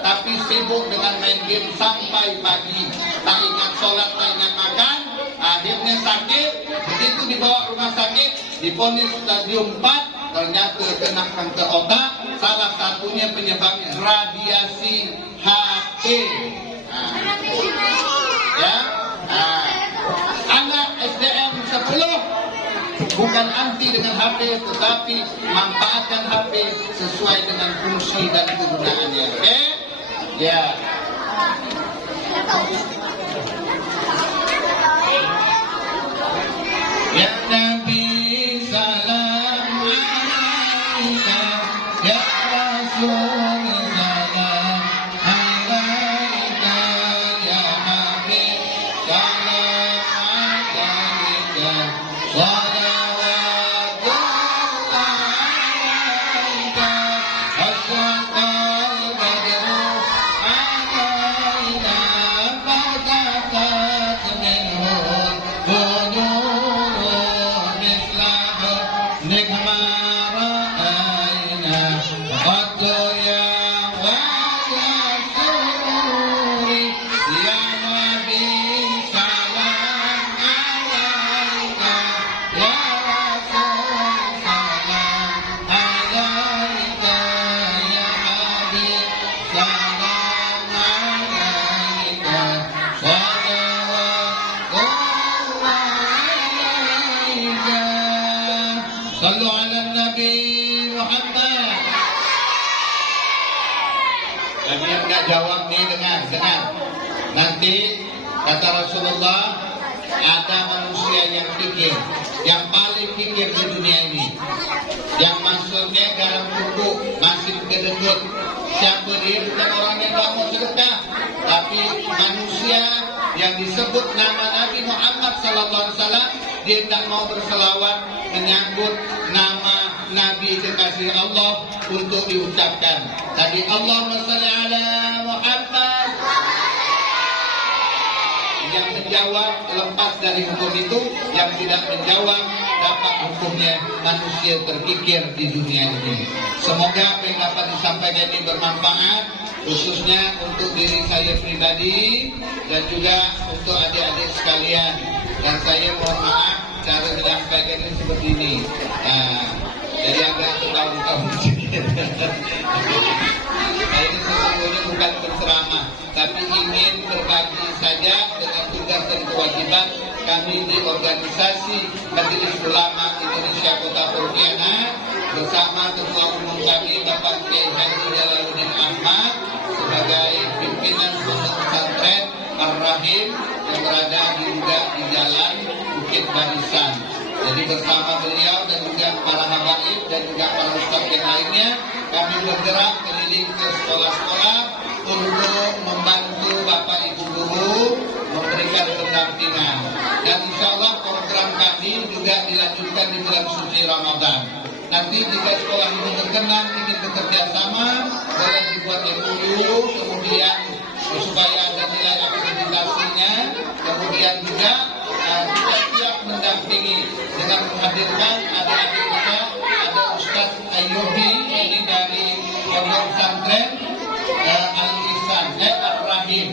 tapi sibuk dengan main game sampai pagi. Tak ingat sholat, tak ingat makan. Akhirnya sakit. Begitu dibawa rumah sakit, diponis stadium 4, ternyata kena kanker otak. Salah satunya penyebabnya radiasi HP. Ya, anak SDM 10 bukan anti dengan HP, tetapi manfaatkan HP sesuai dengan fungsi dan kegunaannya. Oke? Ya. Ya Nabi salam alaika, ya Rasul salam alaika, ya Habib salam alaika, salawatullah Sallu ala Nabi Muhammad. Bagi yang nggak jawab nih, dengar. Nanti kata Rasulullah, ada manusia yang pikir, yang paling pikir di dunia ini, yang maksudnya garam kuku masih kedekut. Siapa dia? Bukan orang yang tak mau sedekah, tapi manusia yang disebut nama Nabi Muhammad SAW. Dia tak mau berselawat menyambut nama Nabi kekasih Allah untuk diucapkan. Tadi Allahumma shalli ala Muhammad. Yang menjawab lepas dari hukum itu, yang tidak menjawab dapat hukumnya manusia terkikir di dunia ini. Semoga apa yang dapat disampaikan ini bermanfaat, khususnya untuk diri saya pribadi dan juga untuk adik-adik sekalian. Dan saya mohon maaf cara menyampaikan ini seperti ini. Jadi agak tahun-tahun sedikit. Saya ini sesungguhnya bukan berceramah, tapi ingin berbagi saja dengan tugas dan kewajiban kami di organisasi Majelis Ulama Indonesia Kota Pontianak bersama Ketua Umum kami Bapak Kiai Haji Jalaluddin Ahmad sebagai pimpinan Pondok Pesantren Ar-Rahim yang berada di Jalan Bukit Barisan. Jadi bersama beliau dan juga para habaib dan juga para ustaz yang lainnya, kami bergerak keliling ke sekolah-sekolah untuk membantu Bapak Ibu guru memberikan pendampingan. Dan insya Allah program kami juga dilanjutkan di bulan suci Ramadan. Nanti jika sekolah ini berkenan ingin bekerja sama, boleh dibuat MOU, kemudian supaya ada nilai akreditasinya, kemudian juga kita siap mendampingi dengan menghadirkan adik-adik kita. Ada Ustadz Ayyubi ini dari Pondok Pesantren Al-Ihsan Ar-Rahim.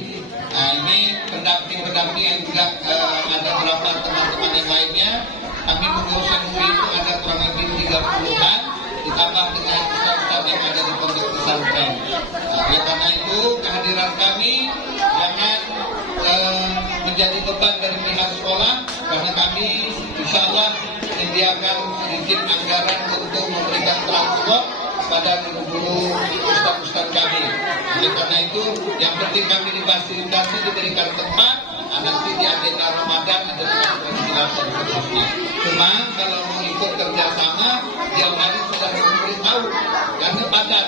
Ini pendamping yang juga ada beberapa teman-teman yang lainnya. Kami mengurusan itu ada kurang lebih 30-an, ditambah dengan ustaz-ustaz yang ada di Pondok Pesantren. Oleh karena itu kehadiran kami jangan menjadi beban dari pihak sekolah, karena kami insya Allah menyediakan sedikit anggaran untuk memberikan transport pada guru-guru ustaz-ustaz kami. Oleh karena itu yang penting kami difasilitasi, diberikan tempat. Nanti di agenda Ramadan ada penjelasan seterusnya. Cuma kalau mau ikut kerjasama, jauh hari sudah memberitahu karena padat.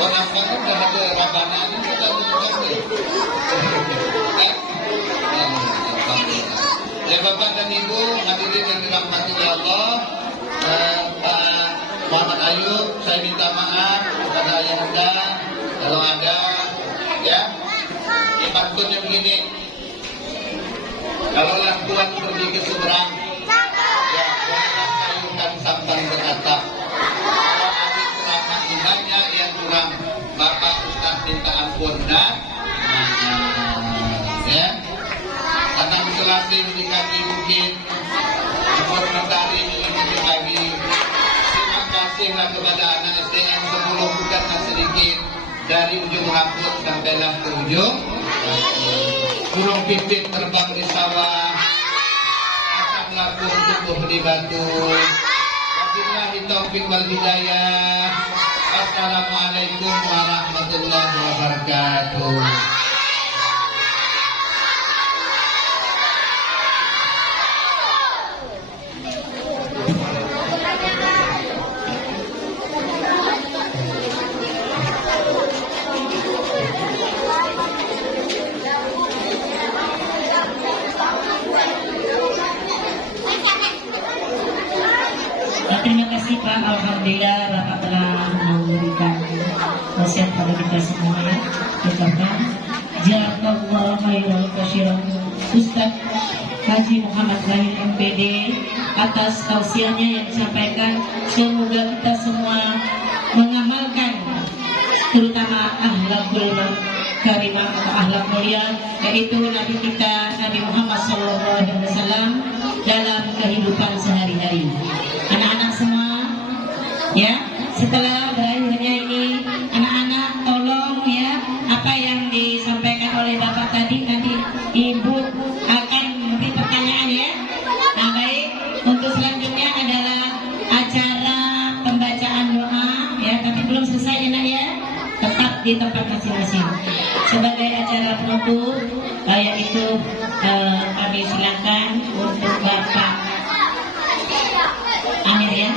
Orang-orang sudah ada rabananya, kita mengerti. Ya Bapak dan Ibu hadirin yang dirahmati Allah, Pak Muhammad Ayub, saya minta maaf kepada Ayahanda kalau ada, ya. Pantunnya begini. Kalau Tuhan pergi ke seberang, ya jangan kayukan sampan beratap. Kalau adik ceramah banyak yang kurang, Bapak Ustaz minta ampun dan ya. Tanam selasih di kaki bukit, buat mentari ini lagi. Terima kasihlah kepada anak SDN 10 bukanlah sedikit, dari ujung rambut sampailah ke ujung. Burung pipit terbang di sawah, asam lambung tumbuh di batu. Wabillahi taufiq wal hidayah. Assalamualaikum warahmatullahi wabarakatuh. Terima kasih Pak, alhamdulillah Bapak telah memberikan wasiat pada kita semua ya. Ucapkan jazakallahu khairan katsiran Ustaz Haji Muhammad Zahid MPD atas tausiahnya yang disampaikan. Semoga kita semua mengamalkan terutama akhlakul karimah atau akhlak mulia, yaitu Nabi kita Nabi Muhammad SAW dalam kehidupan sehari-hari. Anak-anak semua, ya, setelah berakhirnya ini, anak-anak tolong ya, apa yang disampaikan oleh Bapak tadi nanti Ibu akan memberi pertanyaan ya. Nah baik, untuk selanjutnya adalah di tempat masing-masing. Sebagai acara penutup, yaitu kami silakan untuk Bapak Amir ya,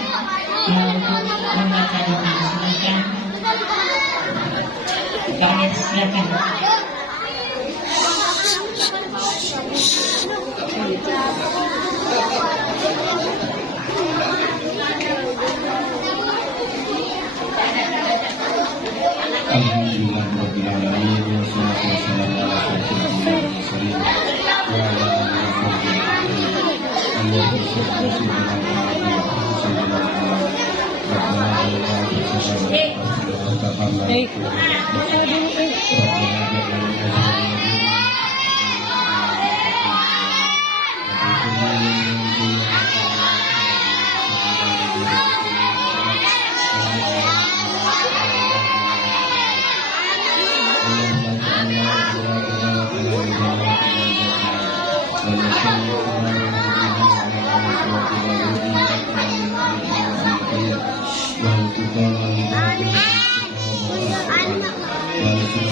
untuk membaca doa. Silakan, Pak Amir, silakan. Alhamdulillahirrahmanirrahim. Wassalatu wassalamu ala asyrofil mursalin wa ala alihi wa sahbihi. Allahumma shalli ala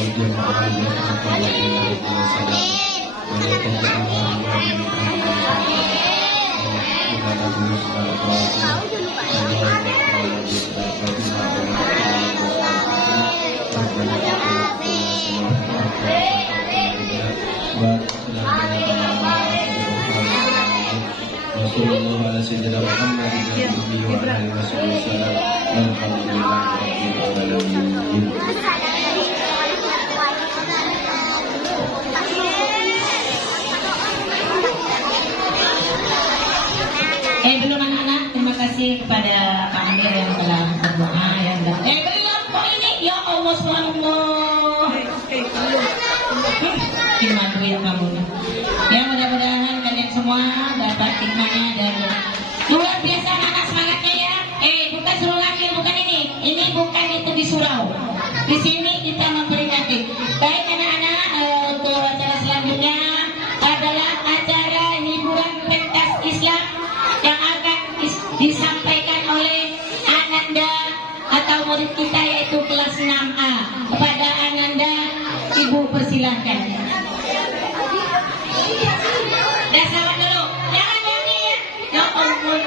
sayyidina Muhammad wa ala sayyidina Muhammad. Rabbana wa Sallallahu ala sayyidina Muhammad wa ala alihi wasallam. Alhamdulillahirabbil alamin. Belum anak-anak, terima kasih kepada Pak Amir yang telah berdoa yang belum kok ini ya Allah subhanallah. Gimana ya kamu? Ya mudah-mudahan kalian semua dapat hikmahnya dan luar biasa anak semangatnya ya. Bukan suruh lagi, bukan ini bukan itu di surau. Di sini kita memperingati. Baik anak-anak, untuk acara selanjutnya adalah acara hiburan pentas Islam yang akan disampaikan oleh Ananda atau murid kita yaitu kelas 6A. Kepada Ananda, Ibu persilahkan. Dasar dulu, jangan nyanyi ya. Ya ampun.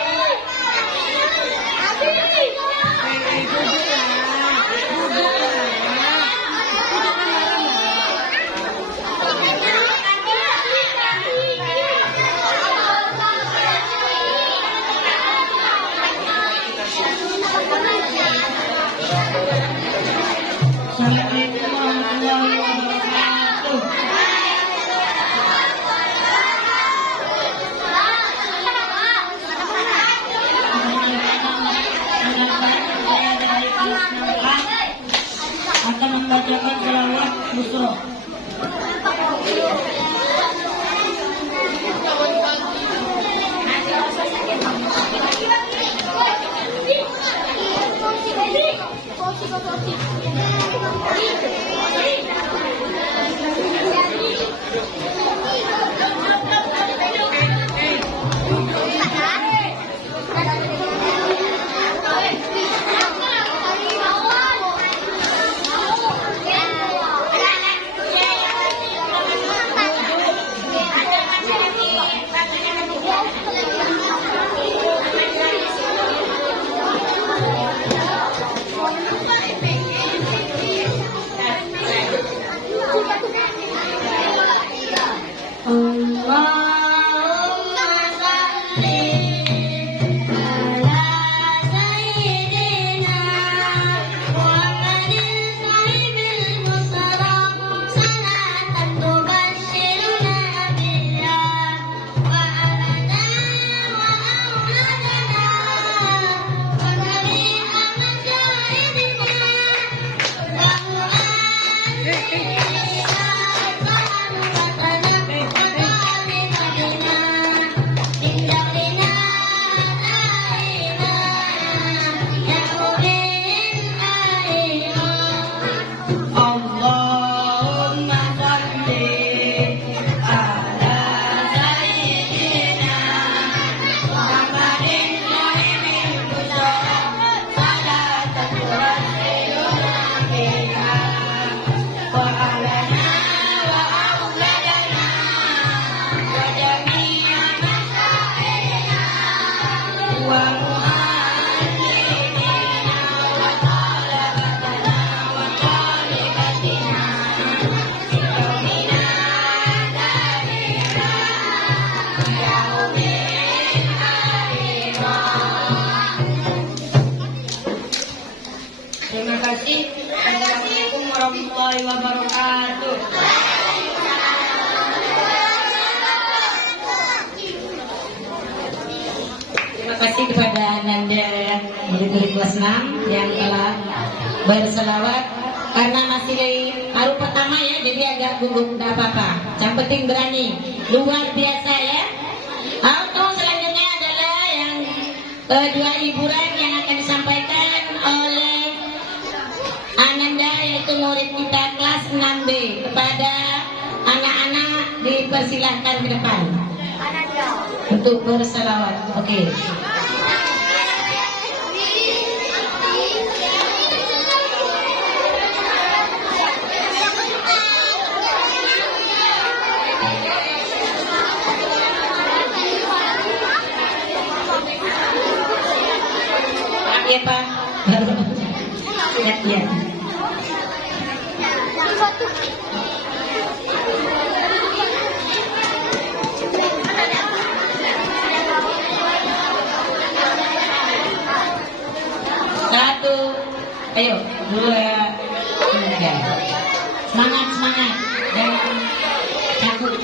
Assalamualaikum warahmatullahi wabarakatuh. Akan membacakan selawat busro. Terima kasih. Assalamualaikum warahmatullahi wabarakatuh. Terima kasih kepada Ananda murid-murid kelas 6 yang telah berselawat. Karena masih baru pertama ya, jadi agak gugup, tidak apa-apa. Yang penting berani, luar biasa ya. Untuk selanjutnya adalah yang kedua hiburan yang akan disampaikan oleh Ananda, yaitu murid kita kelas 6B. Kepada anak-anak dipersilahkan ke depan untuk berselawat. Oke. Maaf ya Pak. Ya. Satu, ayo, dua, tiga. Semangat, jangan takut.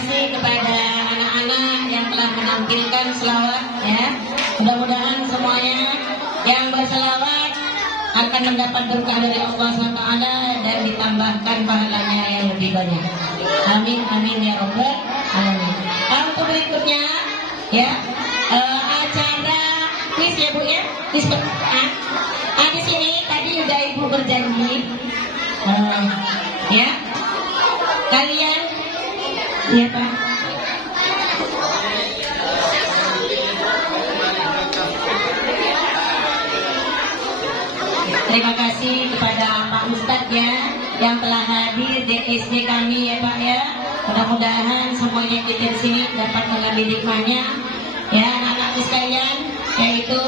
kasih kepada anak-anak yang telah menampilkan selawat ya. Mudah-mudahan semuanya yang berselawat akan mendapat berkah dari Allah SWT dan ditambahkan pahalanya yang lebih banyak. Amin amin ya robbal alamin. Untuk berikutnya ya acara quiz ya Bu ya. Quiz di sini tadi juga Ibu berjanji ya kalian ya Pak. Terima kasih kepada Pak Ustadz ya yang telah hadir di SD kami ya Pak ya. Mudah-mudahan semuanya kita di sini dapat mengambil hikmahnya ya anak-anakku sekalian, yaitu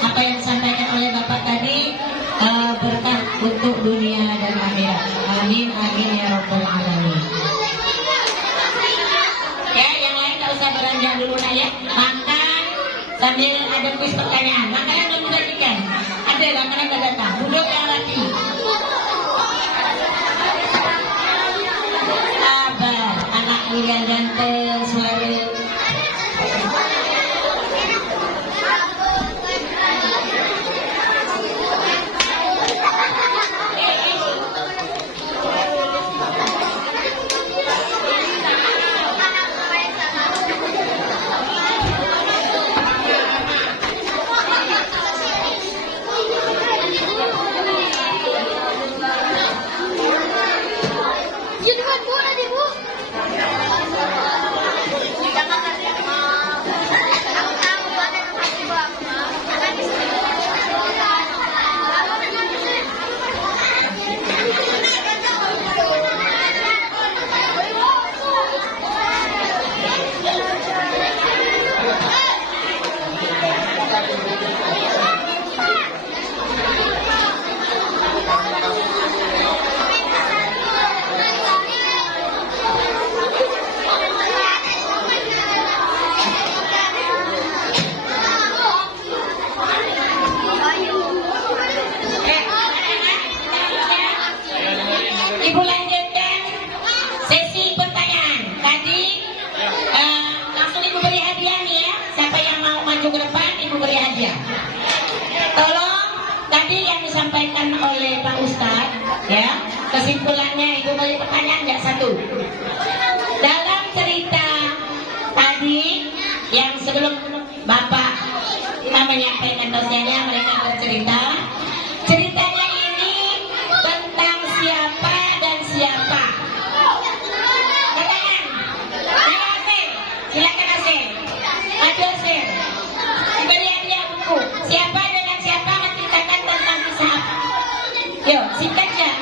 apa yang disampaikan oleh Bapak tadi berkah untuk dunia dan akhirat. Amin amin ya robbal alamin. Ya yang lain tak usah beranjak dulu nak ya, makan sambil ada kuis pertanyaan. Makanan belum dibagikan. Ada makanan tak datang. Duduk yang rapi. Sabar, anak yang ganteng selalu. Ibu lanjutkan sesi pertanyaan. Tadi langsung Ibu beri hadiah nih ya. Siapa yang mau maju ke depan, Ibu beri hadiah. Tolong tadi yang disampaikan oleh Pak Ustadz ya, kesimpulannya Ibu beri pertanyaan nggak satu. Dalam cerita tadi yang sebelum Bapak menyampaikan dosennya, mereka bercerita. Ceritanya ini tentang siapa dan siapa. Katakan. Ayo Asir, silakan Asir. Maju Asir. Beri hadiah buku. Siapa dengan siapa menceritakan tentang kisah apa? Yuk, singkat ya.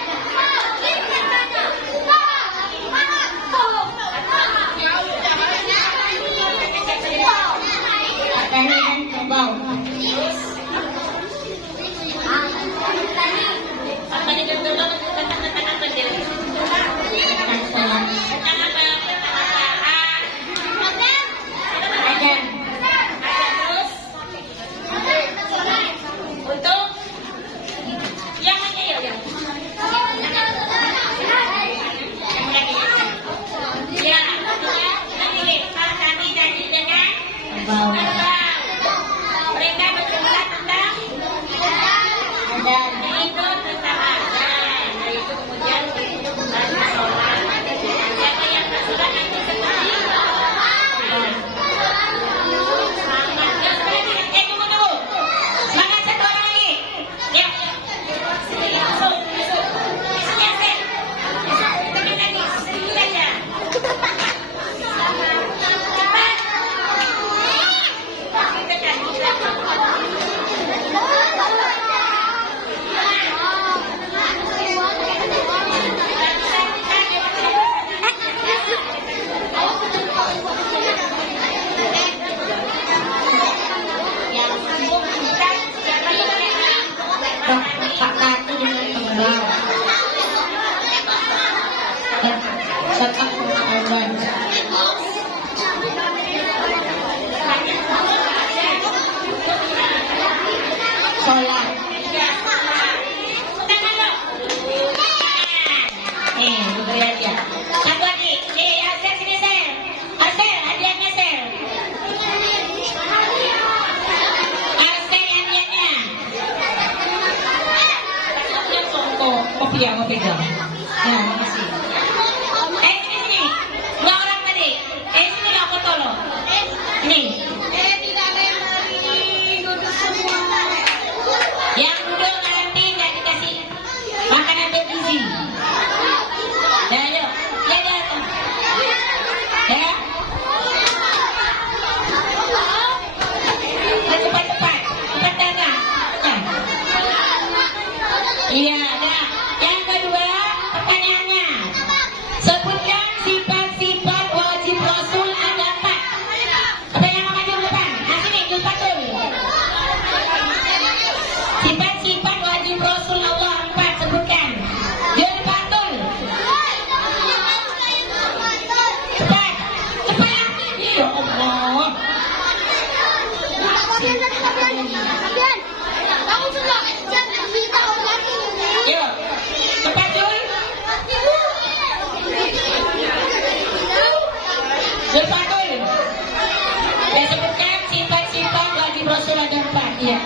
kopi ya, kopi dong. Nah, makasih. Sini. Dua orang tadi. Sini lah foto lo. Ini. Yang duduk nanti nggak dikasih makanan bergizi. Ya, yuk. Ya, datang. Ya. Cepat. Cepat datang. Ya. Iya, ada. Yang kedua, pertanyaannya. Sebutkan sifat-sifat wajib Rasul ada 4. Apa yang mau maju depan? Nah, sini, Julfatul. Sifat-sifat wajib Rasul Allah 4, sebutkan. Julfatul. Cepat. Cepat. Ya Allah. Yuk. Cepat, Jul. Julfatul. Saya sebutkan sifat-sifat wajib Rasul ada 4. Iya.